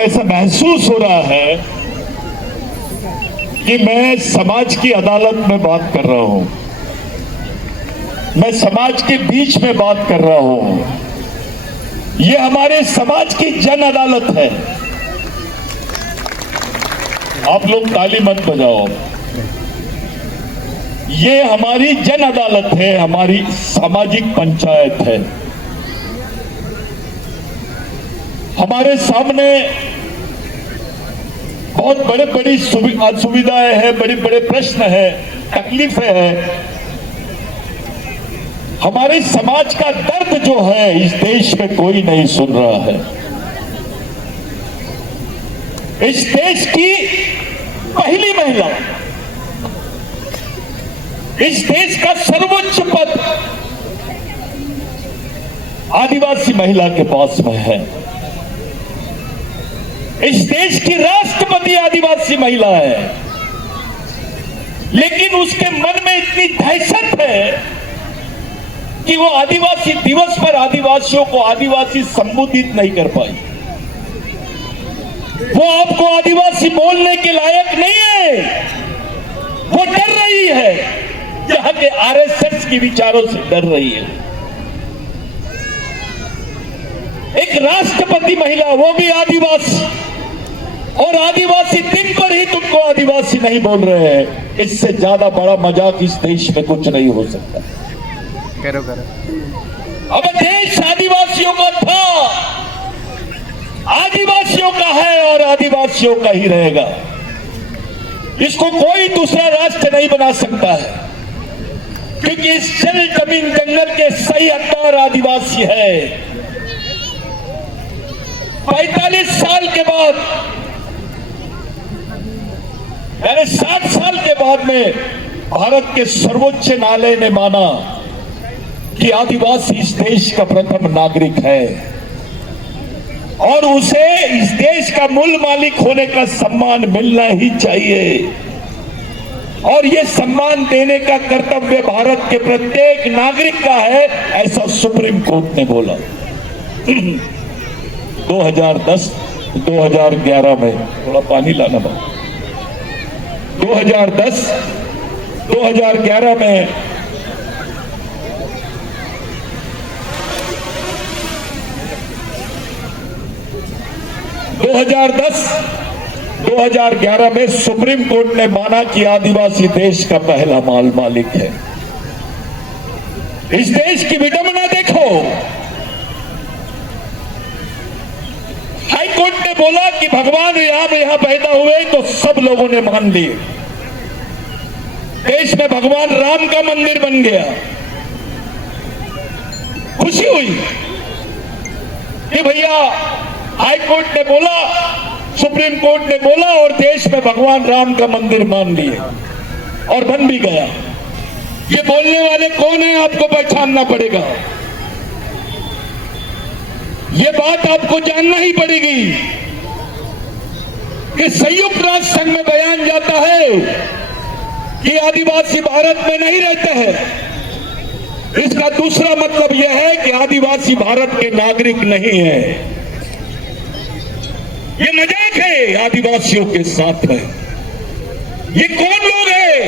ऐसा महसूस हो रहा है कि मैं समाज की अदालत में बात कर रहा हूं, मैं समाज के बीच में बात कर रहा हूं। ये हमारे समाज की जन अदालत है। आप लोग ताली मत बजाओ। ये हमारी जन अदालत है, हमारी सामाजिक पंचायत है। हमारे सामने बहुत बड़ी असुविधाएं हैं, बड़े बड़े प्रश्न हैं, तकलीफें हैं। हमारे समाज का दर्द जो है इस देश में कोई नहीं सुन रहा है। इस देश की पहली महिला, इस देश का सर्वोच्च पद आदिवासी महिला के पास में है। इस देश की राष्ट्रपति आदिवासी महिला है, लेकिन उसके मन में इतनी दहशत है कि वो आदिवासी दिवस पर आदिवासियों को आदिवासी संबोधित नहीं कर पाई। वो आपको आदिवासी बोलने के लायक नहीं है। वो डर रही है, यहाँ के आरएसएस के विचारों से डर रही है। एक राष्ट्रपति महिला, वो भी आदिवासी, और आदिवासी दिन पर ही तुमको आदिवासी नहीं बोल रहे हैं। इससे ज्यादा बड़ा मजाक इस देश में कुछ नहीं हो सकता। करो। अब देश आदिवासियों का था, आदिवासियों का है और आदिवासियों का ही रहेगा। इसको कोई दूसरा राष्ट्र नहीं बना सकता है, क्योंकि इस जल जमीन जंगल के सही हकदार आदिवासी है। 45 साल के बाद, यानी 60 साल के बाद में भारत के सर्वोच्च न्यायालय ने माना कि आदिवासी इस देश का प्रथम नागरिक है और उसे इस देश का मूल मालिक होने का सम्मान मिलना ही चाहिए। और ये सम्मान देने का कर्तव्य भारत के प्रत्येक नागरिक का है, ऐसा सुप्रीम कोर्ट ने बोला। 2011 में, थोड़ा पानी लाना बात, 2011 में दो हजार 11 में सुप्रीम कोर्ट ने माना कि आदिवासी देश का पहला मालिक है। इस देश की विडंबना देखो। हाई कोर्ट ने बोला कि भगवान यहां पैदा हुए तो सब लोगों ने मान लिए। देश में भगवान राम का मंदिर बन गया। खुशी हुई कि भैया हाई कोर्ट ने बोला, सुप्रीम कोर्ट ने बोला और देश में भगवान राम का मंदिर मान लिए और बन भी गया। ये बोलने वाले कौन है आपको पहचानना पड़ेगा। ये बात आपको जानना ही पड़ेगी कि संयुक्त राष्ट्र संघ में बयान जाता है कि आदिवासी भारत में नहीं रहते हैं। इसका दूसरा मतलब यह है कि आदिवासी भारत के नागरिक नहीं है। ये मजाक है आदिवासियों के साथ में। ये कौन लोग हैं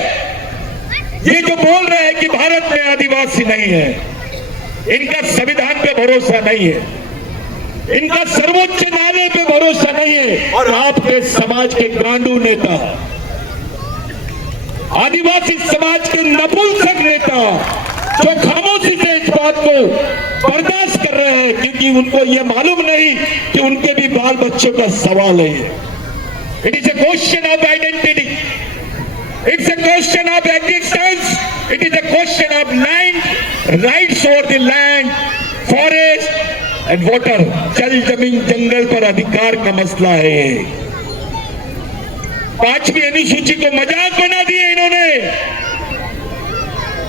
ये जो बोल रहे हैं कि भारत में आदिवासी नहीं है? इनका संविधान पे भरोसा नहीं है, इनका सर्वोच्च न्यायालय पे भरोसा नहीं है, और आपके समाज के गांडू नेता, आदिवासी समाज के नपुंसक नेता जो खामोशी से इस बात को बर्दाश्त कर रहे हैं, क्योंकि उनको ये मालूम नहीं कि उनके भी बाल बच्चों का सवाल है। It is a question of identity, it's a question of existence, it is a question of land rights over the land, forest and water. जल जमीन जंगल पर अधिकार का मसला है। 5वीं अनुसूची को मजाक बना दिया इन्होंने।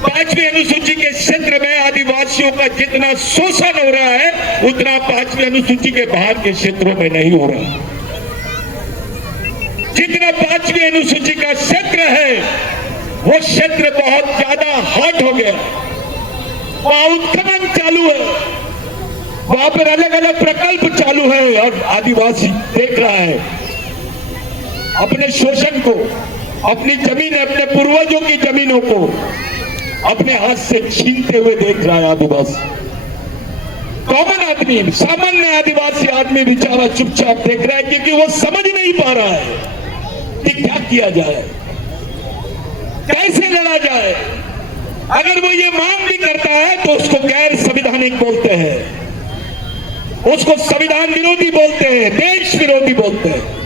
5वीं अनुसूची के क्षेत्र में आदिवासियों का जितना शोषण हो रहा है, उतना 5वीं अनुसूची के बाहर के क्षेत्रों में नहीं हो रहा। जितना 5वीं अनुसूची का क्षेत्र है, वो क्षेत्र बहुत ज्यादा हॉट हो गया, वहां उत्खनन चालू है। वहां पर अलग अलग प्रकल्प चालू है और आदिवासी देख रहा है अपने शोषण को, अपनी जमीन, अपने पूर्वजों की जमीनों को अपने हाथ से छीनते हुए देख रहा है आदिवासी। कॉमन आदमी, सामान्य आदिवासी आदमी बेचारा चुपचाप देख रहा है क्योंकि वो समझ नहीं पा रहा है कि क्या किया जाए, कैसे लड़ा जाए। अगर वो ये मांग भी करता है तो उसको गैर संवैधानिक बोलते हैं, उसको संविधान विरोधी बोलते हैं, देश विरोधी बोलते हैं।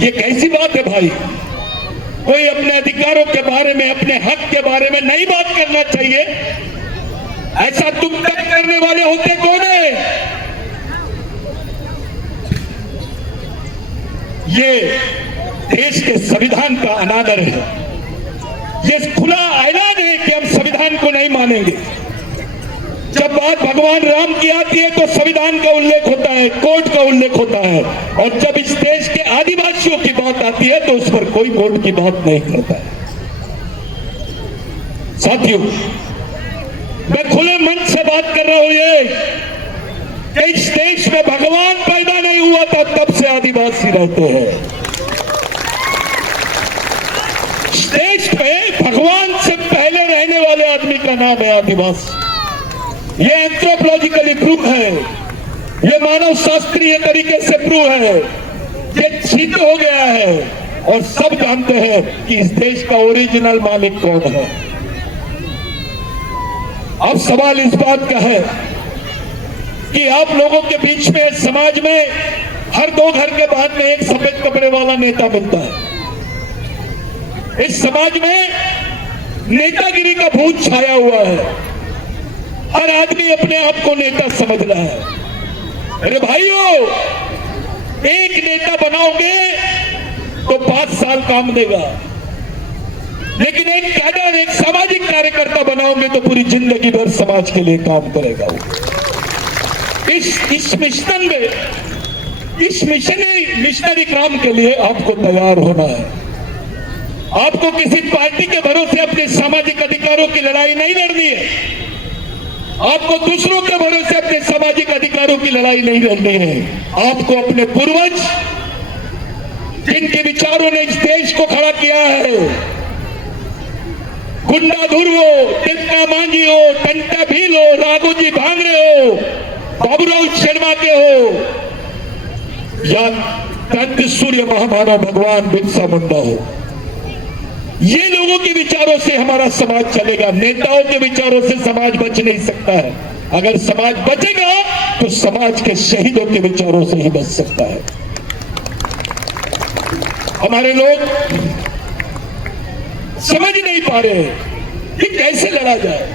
ये कैसी बात है भाई? कोई अपने अधिकारों के बारे में, अपने हक के बारे में नहीं बात करना चाहिए? ऐसा तुम तक करने वाले होते कौन है? ये देश के संविधान का अनादर है। ये खुला ऐलान है कि हम संविधान को नहीं मानेंगे। जब बात भगवान राम की आती है तो संविधान का उल्लेख होता है, कोर्ट का उल्लेख होता है, और जब इस देश के आदिवासियों की बात आती है तो उस पर कोई कोर्ट की बात नहीं करता है। साथियों, मैं खुले मन से बात कर रहा हूं ये कि इस देश में भगवान पैदा नहीं हुआ था तब से आदिवासी रहते हैं। इस देश में भगवान से पहले रहने वाले आदमी का नाम है आदिवासी। ये एंथ्रोपोलॉजिकली प्रूव है, ये मानव शास्त्रीय तरीके से प्रूव है, ये सिद्ध हो गया है और सब जानते हैं कि इस देश का ओरिजिनल मालिक कौन है। अब सवाल इस बात का है कि आप लोगों के बीच में, समाज में हर 2 घर के बाद में एक सफेद कपड़े वाला नेता मिलता है। इस समाज में नेतागिरी का भूत छाया हुआ है। हर आदमी अपने आप को नेता समझ रहा है। अरे भाइयों, एक नेता बनाओगे तो 5 साल काम देगा, लेकिन एक कैडर, एक सामाजिक कार्यकर्ता बनाओगे तो पूरी जिंदगी भर समाज के लिए काम करेगा। इस मिशन में, इस मिशनरी काम के लिए आपको तैयार होना है। आपको किसी पार्टी के भरोसे अपने सामाजिक अधिकारों की लड़ाई नहीं लड़नी है। आपको दूसरों के भरोसे अपने सामाजिक अधिकारों की लड़ाई नहीं लड़नी है। आपको अपने पूर्वज, जिनके विचारों ने इस देश को खड़ा किया है, गुंडाधुर हो, टिक्का मांझी हो, टंटा भील हो, राघोजी भांगरे हो, बाबूराव शर्मा के हो, या क्रांति सूर्य महामानव भगवान बिरसा मुंडा हो, ये लोगों के विचारों से हमारा समाज चलेगा। नेताओं के विचारों से समाज बच नहीं सकता है। अगर समाज बचेगा तो समाज के शहीदों के विचारों से ही बच सकता है। हमारे लोग समझ नहीं पा रहे कि कैसे लड़ा जाए।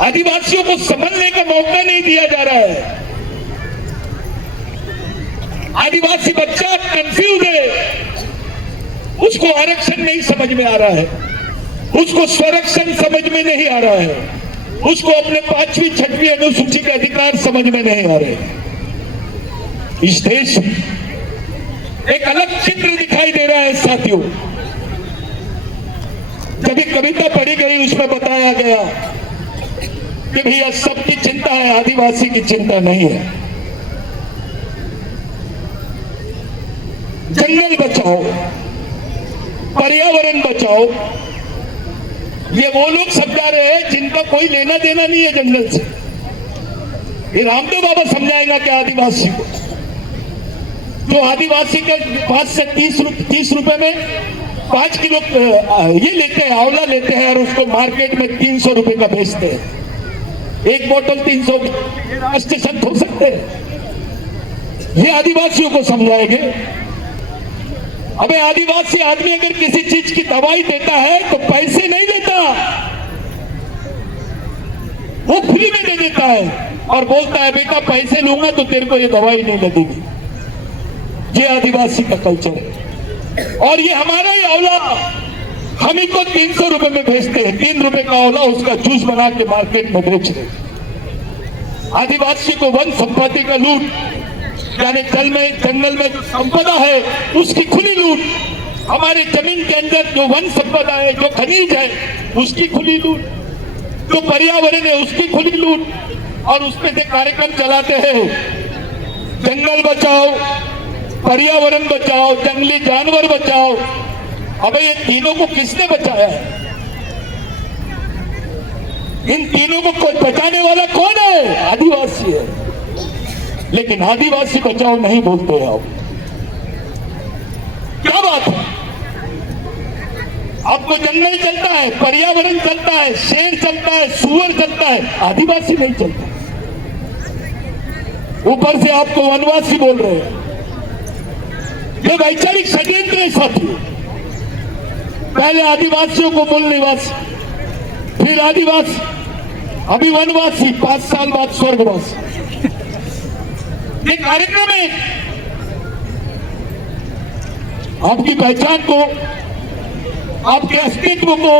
आदिवासियों को समझने का मौका नहीं दिया जा रहा है। आदिवासी बच्चा कंफ्यूज है, उसको आरक्षण नहीं समझ में आ रहा है, उसको स्वरक्षण समझ में नहीं आ रहा है, उसको अपने 5वीं 6वीं अनुसूची के अधिकार समझ में नहीं आ रहे। इस देश में एक अलग चित्र दिखाई दे रहा है साथियों। जब एक कविता पढ़ी गई उसमें बताया गया कि भैया सबकी चिंता है, आदिवासी की चिंता नहीं है। जंगल बचाओ, पर्यावरण बचाओ, ये वो लोग समझा रहे हैं जिनका कोई लेना देना नहीं है जंगल से। ये रामदेव बाबा समझाएगा क्या आदिवासी को? जो आदिवासी के पास से 30 रुपए में 5 किलो ये लेते हैं, आंवला लेते हैं और उसको मार्केट में 300 रुपए का बेचते हैं। एक बोतल 300 स्टेशन हो सकते हैं। ये आदिवासियों को समझाएंगे। अबे आदिवासी आदमी अगर किसी चीज की दवाई देता है तो पैसे नहीं देता, वो फ्री में दे देता है और बोलता है बेटा पैसे लूंगा तो तेरे को ये दवाई नहीं लगेगी। ये आदिवासी का कल्चर है। और ये हमारा ही आंवला हम ही को 300 रुपए में बेचते हैं। 3 रुपए का आंवला उसका जूस बना के मार्केट में बेच रहे। आदिवासी को वन संपत्ति का लूट, यानी जंगल में जो संपदा है उसकी खुली लूट, हमारे जमीन के अंदर जो वन संपदा है, जो खनिज है, उसकी खुली लूट। जो पर्यावरण है उसकी खुली लूट, और उसमें से कार्यक्रम चलाते हैं जंगल बचाओ, पर्यावरण बचाओ, जंगली जानवर बचाओ। अबे ये तीनों को किसने बचाया है? इन तीनों को कोई बचाने वाला कौन है? आदिवासी है। लेकिन आदिवासी बचाओ नहीं बोलते हैं आप। क्या बात है? आपको जंगल चलता है, पर्यावरण चलता है, शेर चलता है, सुअर चलता है, आदिवासी नहीं चलता। ऊपर से आपको वनवासी बोल रहे हैं। ये वैचारिक षड्यंत्र है साथियों। पहले आदिवासियों को मूल निवासी, फिर आदिवासी, अभी वनवासी, 5 साल बाद स्वर्गवासी। ये कार्यक्रम है। आपकी पहचान को, आपके अस्तित्व को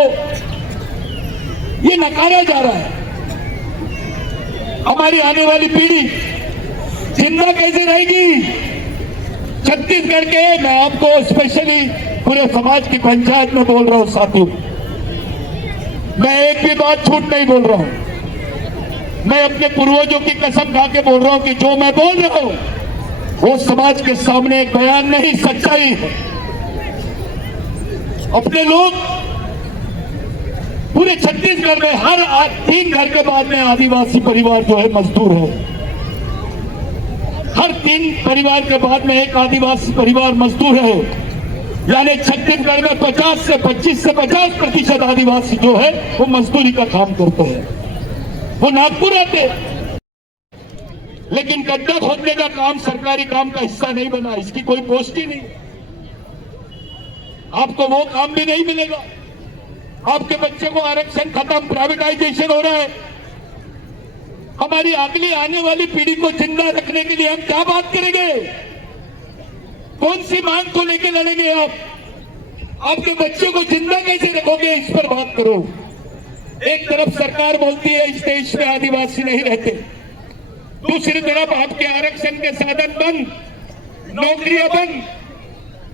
ये नकारा जा रहा है। हमारी आने वाली पीढ़ी जिंदा कैसे रहेगी? छत्तीसगढ़ के, मैं आपको स्पेशली पूरे समाज की पंचायत में बोल रहा हूं साथियों, मैं एक भी बात झूठ नहीं बोल रहा हूं। मैं अपने पूर्वजों की कसम खा के बोल रहा हूं कि जो मैं बोल रहा हूं वो समाज के सामने एक बयान नहीं, सच्चाई है। अपने लोग पूरे छत्तीसगढ़ में हर 3 घर के बाद में आदिवासी परिवार जो है मजदूर है। हर 3 परिवार के बाद में एक आदिवासी परिवार मजदूर है। यानी छत्तीसगढ़ में 25 से 50% आदिवासी जो है वो मजदूरी का काम करते हैं। वो नागपुर आते हैं, लेकिन गड्ढा खोदने का काम सरकारी काम का हिस्सा नहीं बना, इसकी कोई पोस्ट ही नहीं। आपको वो काम भी नहीं मिलेगा। आपके बच्चे को आरक्षण खत्म, प्राइवेटाइजेशन हो रहा है। हमारी अगली आने वाली पीढ़ी को जिंदा रखने के लिए हम क्या बात करेंगे? कौन सी मांग को लेकर लड़ेंगे आप? आपके बच्चों को जिंदा कैसे रखोगे, इस पर बात करो। एक तरफ सरकार बोलती है इस देश में आदिवासी नहीं रहते, दूसरी तरफ आपके आरक्षण के साधन बंद, नौकरियां बंद।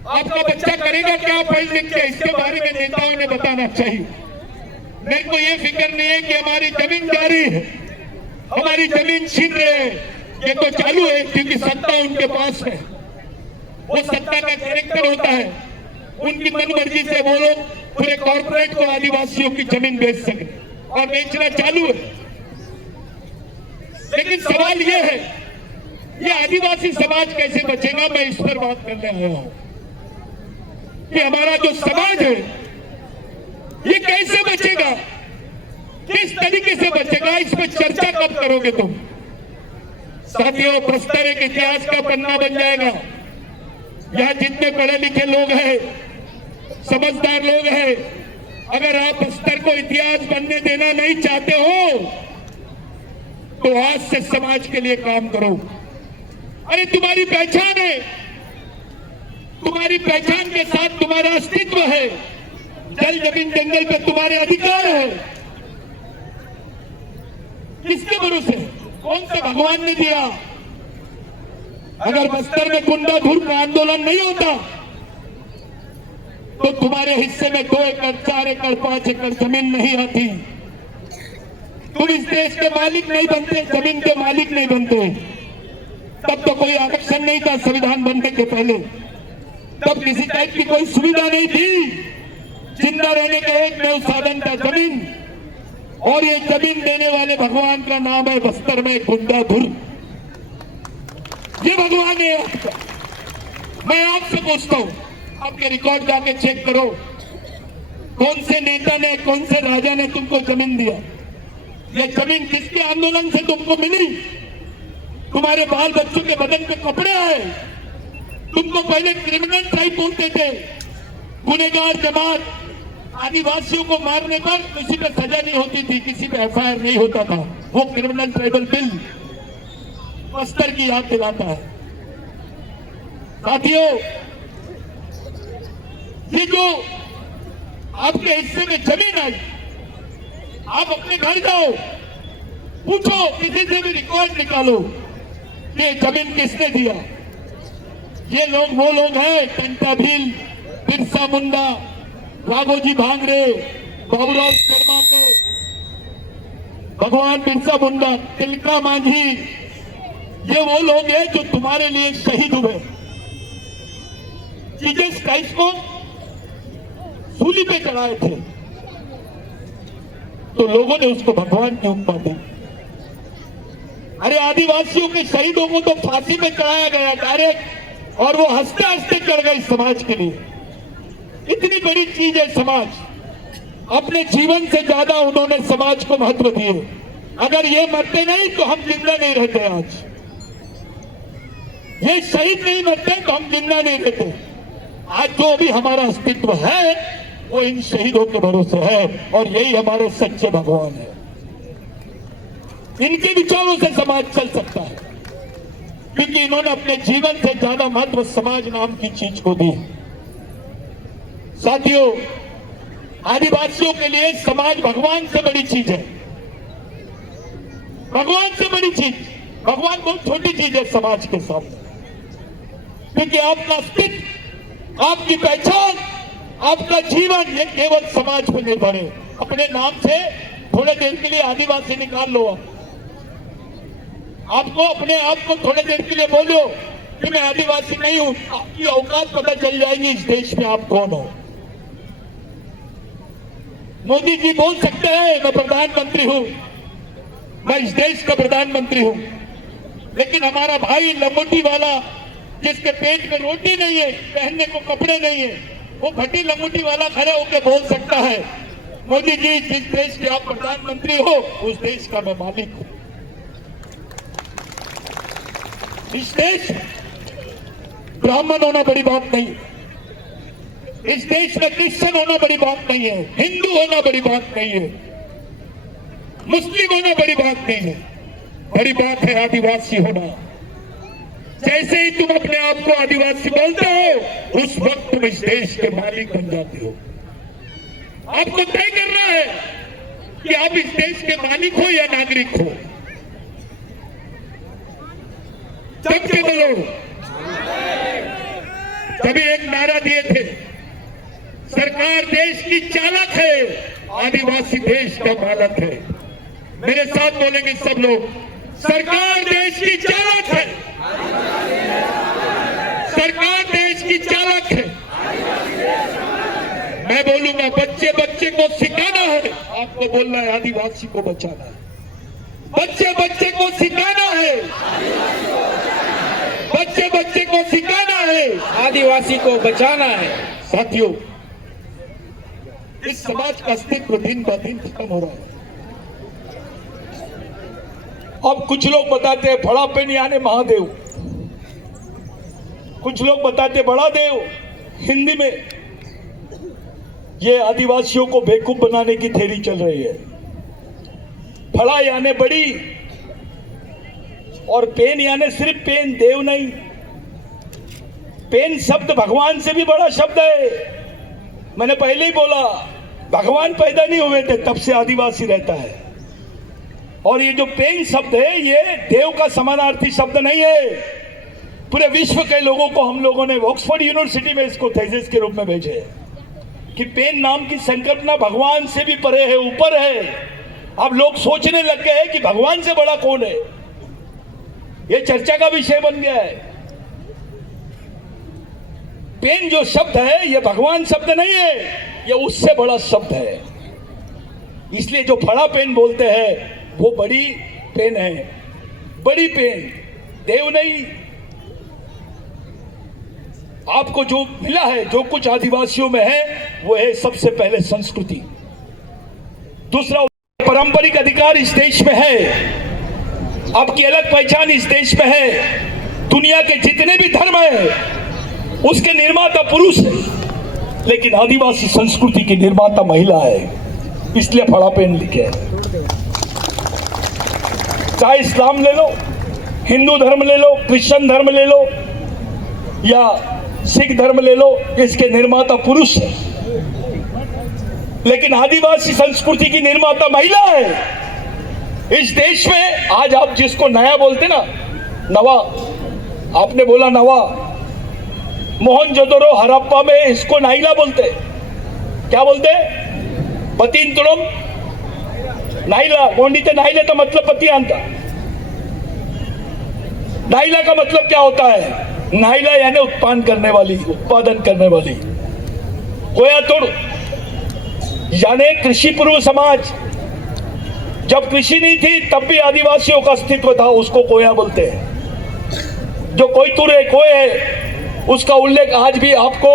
आपका बच्चा करेगा क्या पढ़ लिख के? इसके बारे में नेताओं ने बताना चाहिए। मेरे को ये फिक्र नहीं है कि हमारी जमीन जा रही है, हमारी जमीन छीन रहे हैं। ये तो चालू है क्योंकि सत्ता उनके पास है। वो सत्ता का कैरेक्टर होता है, उनकी मनमर्जी से वो लोग पूरे कॉर्पोरेट को आदिवासियों की जमीन बेच सके और बेचना चालू है। लेकिन सवाल ये है, ये आदिवासी समाज कैसे बचेगा? मैं इस पर बात करने आया हूं कि हमारा जो समाज है ये कैसे बचेगा, किस तरीके से बचेगा, इस पर चर्चा कब करोगे तुम? साथियों, बस्तर एक इतिहास का पन्ना बन जाएगा। यहाँ जितने पढ़े लिखे लोग हैं, समझदार लोग हैं, अगर आप बस्तर को इतिहास बनने देना नहीं चाहते हो तो आज से समाज के लिए काम करो। अरे तुम्हारी पहचान है, तुम्हारी पहचान के साथ तुम्हारा अस्तित्व है। जल जमीन जंगल पे तुम्हारे अधिकार है। किसके भरोसे? कौन सा भगवान ने दिया? अगर बस्तर में गुंडाधुर का आंदोलन नहीं होता तो तुम्हारे हिस्से में 2 एकड़, 4 एकड़, 5 एकड़ जमीन नहीं आती। तुम इस देश के मालिक नहीं बनते, जमीन के मालिक नहीं बनते। तब तो कोई आरक्षण नहीं था संविधान बनने के पहले, तब किसी टाइप की कोई सुविधा नहीं थी। जिंदा रहने का एकमेव साधन था जमीन, और ये जमीन देने वाले भगवान का नाम है बस्तर में गुंडाधुर। ये भगवान है आपका। मैं आपसे पूछता हूं, आपके रिकॉर्ड जाके चेक करो, कौन से नेता ने, कौन से राजा ने तुमको जमीन दिया? ये जमीन किसके आंदोलन से तुमको मिली? तुम्हारे बाल बच्चों के बदन पे कपड़े आए। तुमको पहले क्रिमिनल ट्राइब बोलते थे, गुनहगार जमात। आदिवासियों को मारने पर किसी पे सजा नहीं होती थी, किसी पे एफआईआर नहीं होता था। वो क्रिमिनल ट्राइबल बिल बस्तर की याद दिलाता है। साथियों, ये जो आपके हिस्से में जमीन आई, आप अपने घर जाओ, पूछो, किसी से भी रिकॉर्ड निकालो कि जमीन किसने दिया। ये लोग वो लोग हैं, टंटा भील, बिरसा मुंडा, राघोजी भांगरे, बाबूराव शर्मा के भगवान बिरसा मुंडा, तिलका मांझी, ये वो लोग हैं जो तुम्हारे लिए शहीद हुए। जीसस क्राइस्ट को सूली पे चढ़ाए थे तो लोगों ने उसको भगवान की उपमा दी। अरे आदिवासियों के शहीदों को तो फांसी पे चढ़ाया गया डायरेक्ट, और वो हंसते हंसते चढ़ गए समाज के लिए। इतनी बड़ी चीज है समाज, अपने जीवन से ज्यादा उन्होंने समाज को महत्व दिए। अगर ये मरते नहीं तो हम जिंदा नहीं रहते। आज ये शहीद नहीं मरते तो हम जिंदा नहीं रहते। आज जो भी हमारा अस्तित्व है वो इन शहीदों के भरोसे है, और यही हमारे सच्चे भगवान है। इनके विचारों से समाज चल सकता है, क्योंकि इन्होंने अपने जीवन से ज्यादा महत्व समाज नाम की चीज को दी। साथियों, आदिवासियों के लिए समाज भगवान से बड़ी चीज है। भगवान से बड़ी चीज, भगवान बहुत छोटी चीज है समाज के सामने, क्योंकि आपका अस्तित्व, आपकी पहचान, आपका जीवन ये केवल समाज पर निर्भर है। अपने नाम से थोड़े देर के लिए आदिवासी निकाल लो। आपको अपने आप को थोड़े देर के लिए बोलो कि मैं आदिवासी नहीं हूं, आपकी औकात पता चल जाएगी इस देश में आप कौन हो। मोदी जी बोल सकते हैं मैं प्रधानमंत्री हूं, मैं इस देश का प्रधानमंत्री हूं, लेकिन हमारा भाई लंगोटी वाला जिसके पेट में रोटी नहीं है, पहनने को कपड़े नहीं है, वो भट्टी लंगोटी वाला खड़े होकर बोल सकता है मोदी जी जिस देश के आप प्रधानमंत्री हो उस देश का मैं मालिक हूं। इस देश ब्राह्मण होना बड़ी बात नहीं, इस देश में क्रिश्चियन होना बड़ी बात नहीं है, हिंदू होना बड़ी बात नहीं है, मुस्लिम होना बड़ी बात नहीं है। बड़ी बात है आदिवासी होना। जैसे ही तुम अपने आप को आदिवासी बोलते हो उस वक्त तुम इस देश के मालिक बन जाते हो। आपको तय करना है कि आप इस देश के मालिक हो या नागरिक हो। जब के बोलो, तभी एक नारा दिए थे, सरकार देश की चालक है, आदिवासी देश का मालक है। मेरे साथ बोलेंगे सब लोग, सरकार देश की चालक है, सरकार देश की चालक है। मैं बोलूंगा बच्चे बच्चे को सिखाना है, आपको बोलना है आदिवासी को बचाना है। बच्चे बच्चे को सिखाना है, बच्चे बच्चे को सिखाना है, आदिवासी को बचाना है। साथियों, इस समाज का अस्तित्व दिन ब दिन खत्म हो रहा है। अब कुछ लोग बताते हैं बड़ा पेन यानी महादेव, कुछ लोग बताते बड़ा देव हिंदी में। ये आदिवासियों को बेवकूफ बनाने की थ्योरी चल रही है। फड़ा यानी बड़ी, और पेन यानी सिर्फ पेन, देव नहीं। पेन शब्द भगवान से भी बड़ा शब्द है। मैंने पहले ही बोला, भगवान पैदा नहीं हुए थे तब से आदिवासी रहता है। और ये जो पेन शब्द है ये देव का समानार्थी शब्द नहीं है। पूरे विश्व के लोगों को हम लोगों ने ऑक्सफोर्ड यूनिवर्सिटी में इसको थीसिस के रूप में भेजे कि पेन नाम की संकल्पना भगवान से भी परे है, ऊपर है। अब लोग सोचने लग गए हैं कि भगवान से बड़ा कौन है। ये चर्चा का विषय बन गया है। पेन जो शब्द है ये भगवान शब्द नहीं है, ये उससे बड़ा शब्द है। इसलिए जो फड़ा पेन बोलते हैं वो बड़ी पेन है, बड़ी पेन, देव नहीं। आपको जो मिला है, जो कुछ आदिवासियों में है, वो है सबसे पहले संस्कृति। दूसरा पारंपरिक अधिकार इस देश में है, आपकी अलग पहचान इस देश में है। दुनिया के जितने भी धर्म है उसके निर्माता पुरुष है, लेकिन आदिवासी संस्कृति की निर्माता महिला है। इसलिए फड़ा पेन लिखे है। चाहे इस्लाम ले लो, हिंदू धर्म ले लो, क्रिश्चियन धर्म ले लो या सिख धर्म ले लो, इसके निर्माता पुरुष है, लेकिन आदिवासी संस्कृति की निर्माता महिला है। इस देश में आज आप जिसको नया बोलते ना, नवा, आपने बोला नवा, मोहनजोदड़ो हड़प्पा में इसको नाइला बोलते। क्या बोलते? बतीन तुड़म, नाईला गोंडीचे नाईले तो मतलब पति आणता. नाईला का मतलब क्या होता है? नाईला यानी उत्पादन करने वाली. कोया तोड़ यानी कृषि पूर्व समाज. जब कृषि नहीं थी तब भी आदिवासियों का अस्तित्व था, उसको कोया बोलते हैं. जो कोई तुरे कोय है उसका उल्लेख आज भी आपको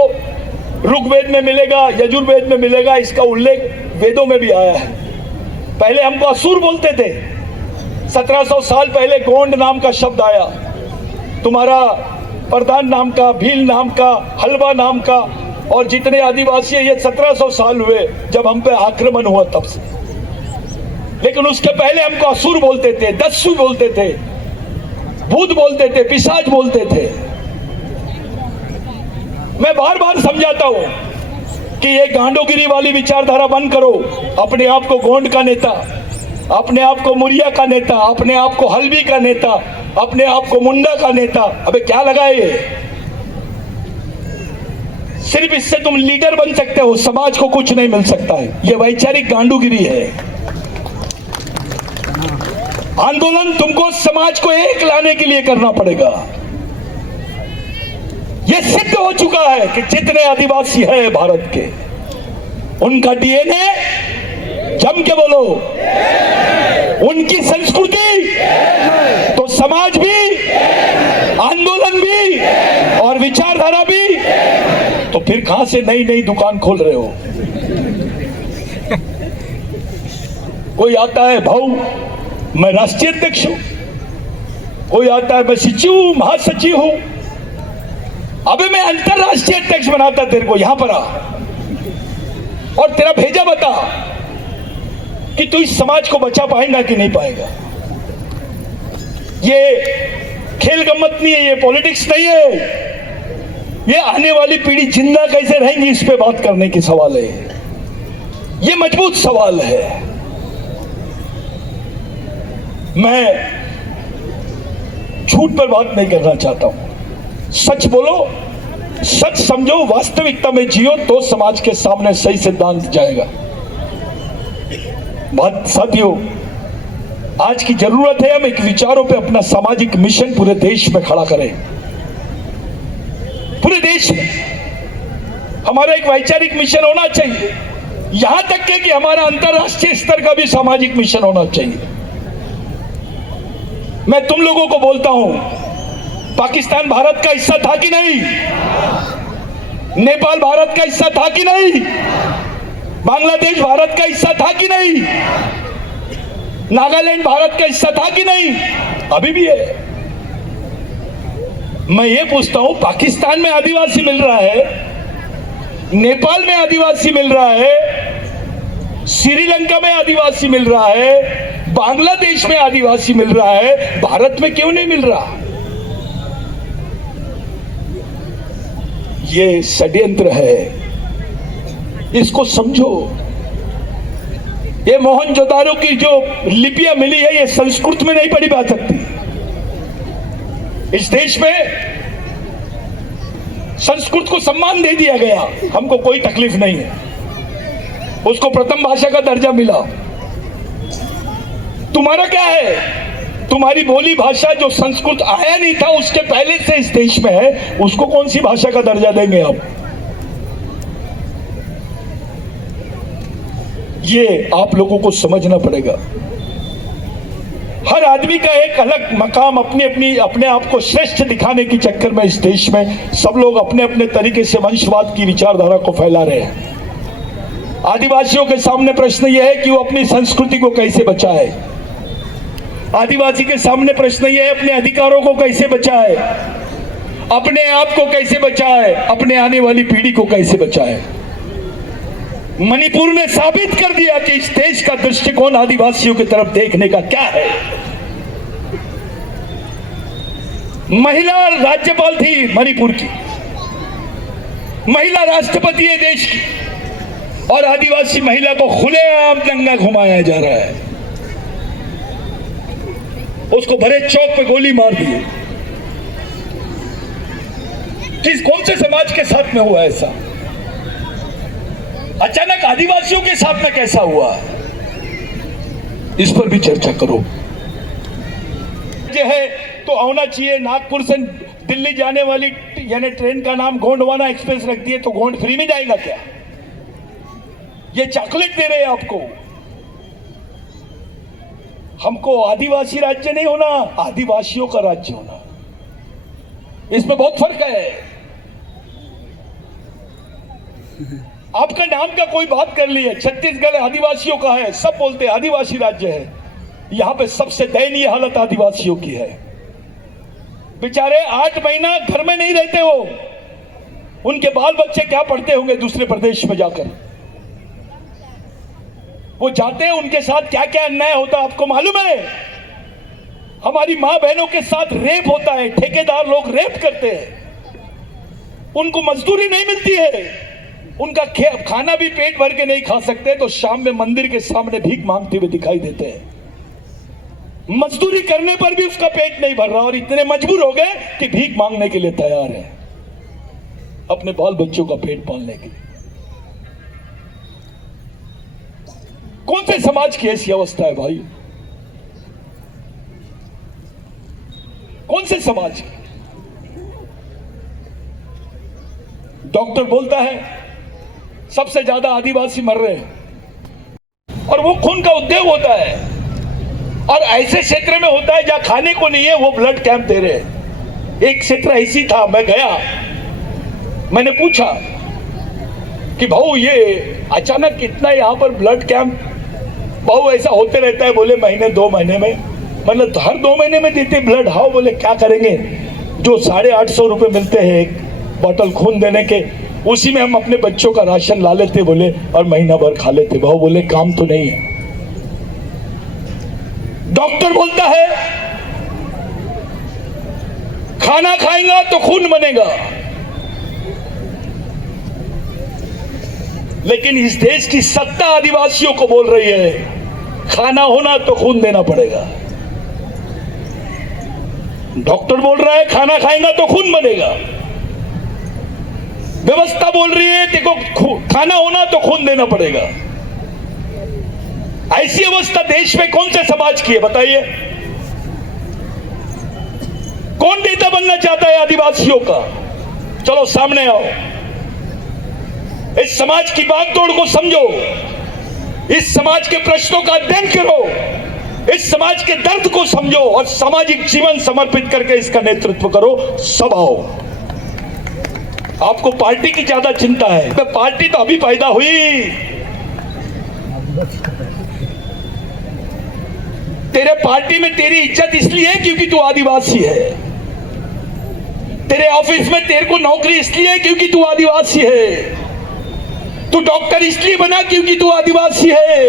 ऋग्वेद में मिलेगा, यजुर्वेद में मिलेगा. इसका उल्लेख वेदों में भी आया है. पहले हमको असुर बोलते थे. 1700 साल पहले गोंड नाम का शब्द आया. तुम्हारा प्रधान नाम का, भील नाम का, हलवा नाम का, और जितने आदिवासी है ये 1700 साल हुए जब हम पे आक्रमण हुआ तब से. लेकिन उसके पहले हमको असुर बोलते थे, दस्यु बोलते थे, भूत बोलते थे, पिशाच बोलते थे. मैं बार बार समझाता हूं कि ये गांडोगिरी वाली विचारधारा बंद करो. अपने आप को गोंड का नेता, अपने आप को मुरिया का नेता, अपने आप को हल्बी का नेता, अपने आप को मुंडा का नेता. अबे क्या लगा ये? सिर्फ इससे तुम लीडर बन सकते हो, समाज को कुछ नहीं मिल सकता है. ये वैचारिक गांडोगिरी है. आंदोलन तुमको समाज को एक लाने के लिए करना पड़ेगा. यह सिद्ध हो चुका है कि जितने आदिवासी हैं भारत के, उनका डीएनए, जम के बोलो, उनकी संस्कृति, तो समाज भी, आंदोलन भी और विचारधारा भी. तो फिर कहां से नई नई दुकान खोल रहे हो? कोई आता है भाऊ मैं राष्ट्रीय अध्यक्ष हूं, कोई आता है मैं सचिव हूं, महासचिव हूं. अबे मैं अंतरराष्ट्रीय अध्यक्ष बनाता तेरे को. यहां पर आ और तेरा भेजा बता कि तू इस समाज को बचा पाएगा कि नहीं पाएगा. ये खेल गम्मत नहीं है, ये पॉलिटिक्स नहीं है. ये आने वाली पीढ़ी जिंदा कैसे रहेंगी इस पे बात करने की सवाल है. ये मजबूत सवाल है. मैं झूठ पर बात नहीं करना चाहता हूं. सच बोलो, सच समझो, वास्तविकता में जियो तो समाज के सामने सही सिद्धांत जाएगा. बात साथियों, आज की जरूरत है हम एक विचारों पे अपना सामाजिक मिशन पूरे देश में खड़ा करें. पूरे देश में हमारा एक वैचारिक मिशन होना चाहिए. यहां तक कि हमारा अंतरराष्ट्रीय स्तर का भी सामाजिक मिशन होना चाहिए. मैं तुम लोगों को बोलता हूं, पाकिस्तान भारत का हिस्सा था कि नहीं? नेपाल भारत का हिस्सा था कि नहीं? बांग्लादेश भारत का हिस्सा था कि नहीं? नागालैंड भारत का हिस्सा था कि नहीं? अभी भी है. मैं ये पूछता हूं, पाकिस्तान में आदिवासी मिल रहा है, नेपाल में आदिवासी मिल रहा है, श्रीलंका में आदिवासी मिल रहा है, बांग्लादेश में आदिवासी मिल रहा है, भारत में क्यों नहीं मिल रहा? ये षड्यंत्र है. इसको समझो. ये मोहनजोदारो की जो लिपियां मिली है ये संस्कृत में नहीं पढ़ी जा सकती. इस देश में संस्कृत को सम्मान दे दिया गया. हमको कोई तकलीफ नहीं है, उसको प्रथम भाषा का दर्जा मिला. तुम्हारा क्या है? तुम्हारी बोली भाषा जो संस्कृत आया नहीं था उसके पहले से इस देश में है, उसको कौन सी भाषा का दर्जा देंगे आप? ये आप लोगों को समझना पड़ेगा. हर आदमी का एक अलग मकाम, अपने आप को श्रेष्ठ दिखाने के चक्कर में इस देश में सब लोग अपने अपने तरीके से वंशवाद की विचारधारा को फैला रहे हैं. आदिवासियों के सामने प्रश्न यह है कि वो अपनी संस्कृति को कैसे बचाए. आदिवासी के सामने प्रश्न यह है अपने अधिकारों को कैसे बचाए, अपने आप को कैसे बचाए, अपने आने वाली पीढ़ी को कैसे बचाए. मणिपुर ने साबित कर दिया कि इस देश का दृष्टिकोण आदिवासियों की तरफ देखने का क्या है. महिला राज्यपाल थी मणिपुर की, महिला राष्ट्रपति है देश की, और आदिवासी महिला को खुलेआम दंगा घुमाया जा रहा है. उसको भरे चौक पे गोली मार दी. किस कौन से समाज के साथ में हुआ ऐसा? अचानक आदिवासियों के साथ में कैसा हुआ? इस पर भी चर्चा करो। जो है तो होना चाहिए, नागपुर से दिल्ली जाने वाली यानी ट्रेन का नाम गोंडवाना एक्सप्रेस रख दिए तो गोंड फ्री में जाएगा क्या? ये चॉकलेट दे रहे हैं आपको। हमको आदिवासी राज्य नहीं होना, आदिवासियों का राज्य होना, इसमें बहुत फर्क है। आपका नाम का कोई बात कर ली है, छत्तीसगढ़ आदिवासियों का है, सब बोलते हैं आदिवासी राज्य है। यहां पे सबसे दयनीय हालत आदिवासियों की है। बेचारे 8 महीना घर में नहीं रहते हो, उनके बाल बच्चे क्या पढ़ते होंगे दूसरे प्रदेश में जाकर। वो जाते हैं, उनके साथ क्या क्या अन्याय होता है आपको मालूम है? हमारी मां बहनों के साथ रेप होता है, ठेकेदार लोग रेप करते हैं, उनको मजदूरी नहीं मिलती है, उनका खाना भी पेट भर के नहीं खा सकते तो शाम में मंदिर के सामने भीख मांगते हुए दिखाई देते हैं। मजदूरी करने पर भी उसका पेट नहीं भर रहा और इतने मजबूर हो गए कि भीख मांगने के लिए तैयार है अपने बाल बच्चों का पेट पालने के लिए। कौन से समाज की ऐसी अवस्था है भाई? कौन से समाज की? डॉक्टर बोलता है सबसे ज्यादा आदिवासी मर रहे हैं और वो खून का उद्योग होता है और ऐसे क्षेत्र में होता है जहां खाने को नहीं है वो ब्लड कैंप दे रहे हैं। एक क्षेत्र ऐसी था, मैं गया, मैंने पूछा कि भाऊ ये अचानक इतना यहां पर ब्लड कैंप भाऊ ऐसा होते रहता है? बोले महीने 2 महीने में, मतलब हर 2 महीने में देते ब्लड। हाँ, बोले क्या करेंगे, जो 850 रुपए मिलते हैं एक बोतल खून देने के, उसी में हम अपने बच्चों का राशन ला लेते बोले और महीना भर खा लेते। भाऊ बोले काम तो नहीं है। डॉक्टर बोलता है खाना खाएगा तो खून बनेगा, लेकिन इस देश की सत्ता आदिवासियों को बोल रही है खाना होना तो खून देना पड़ेगा। डॉक्टर बोल रहा है खाना खाएगा तो खून बनेगा, व्यवस्था बोल रही है देखो खाना होना तो खून देना पड़ेगा। ऐसी अवस्था देश में कौन से समाज की है बताइए? कौन नेता बनना चाहता है आदिवासियों का? चलो सामने आओ, इस समाज की बागडोर को समझो, इस समाज के प्रश्नों का अध्ययन करो, इस समाज के दर्द को समझो और सामाजिक जीवन समर्पित करके इसका नेतृत्व करो। सब आओ। आपको पार्टी की ज्यादा चिंता है, तो पार्टी तो अभी पैदा हुई। तेरे पार्टी में तेरी इज्जत इसलिए है क्योंकि तू आदिवासी है, तेरे ऑफिस में तेरे को नौकरी इसलिए है क्योंकि तू आदिवासी है, तू डॉक्टर इसलिए बना क्योंकि तू आदिवासी है,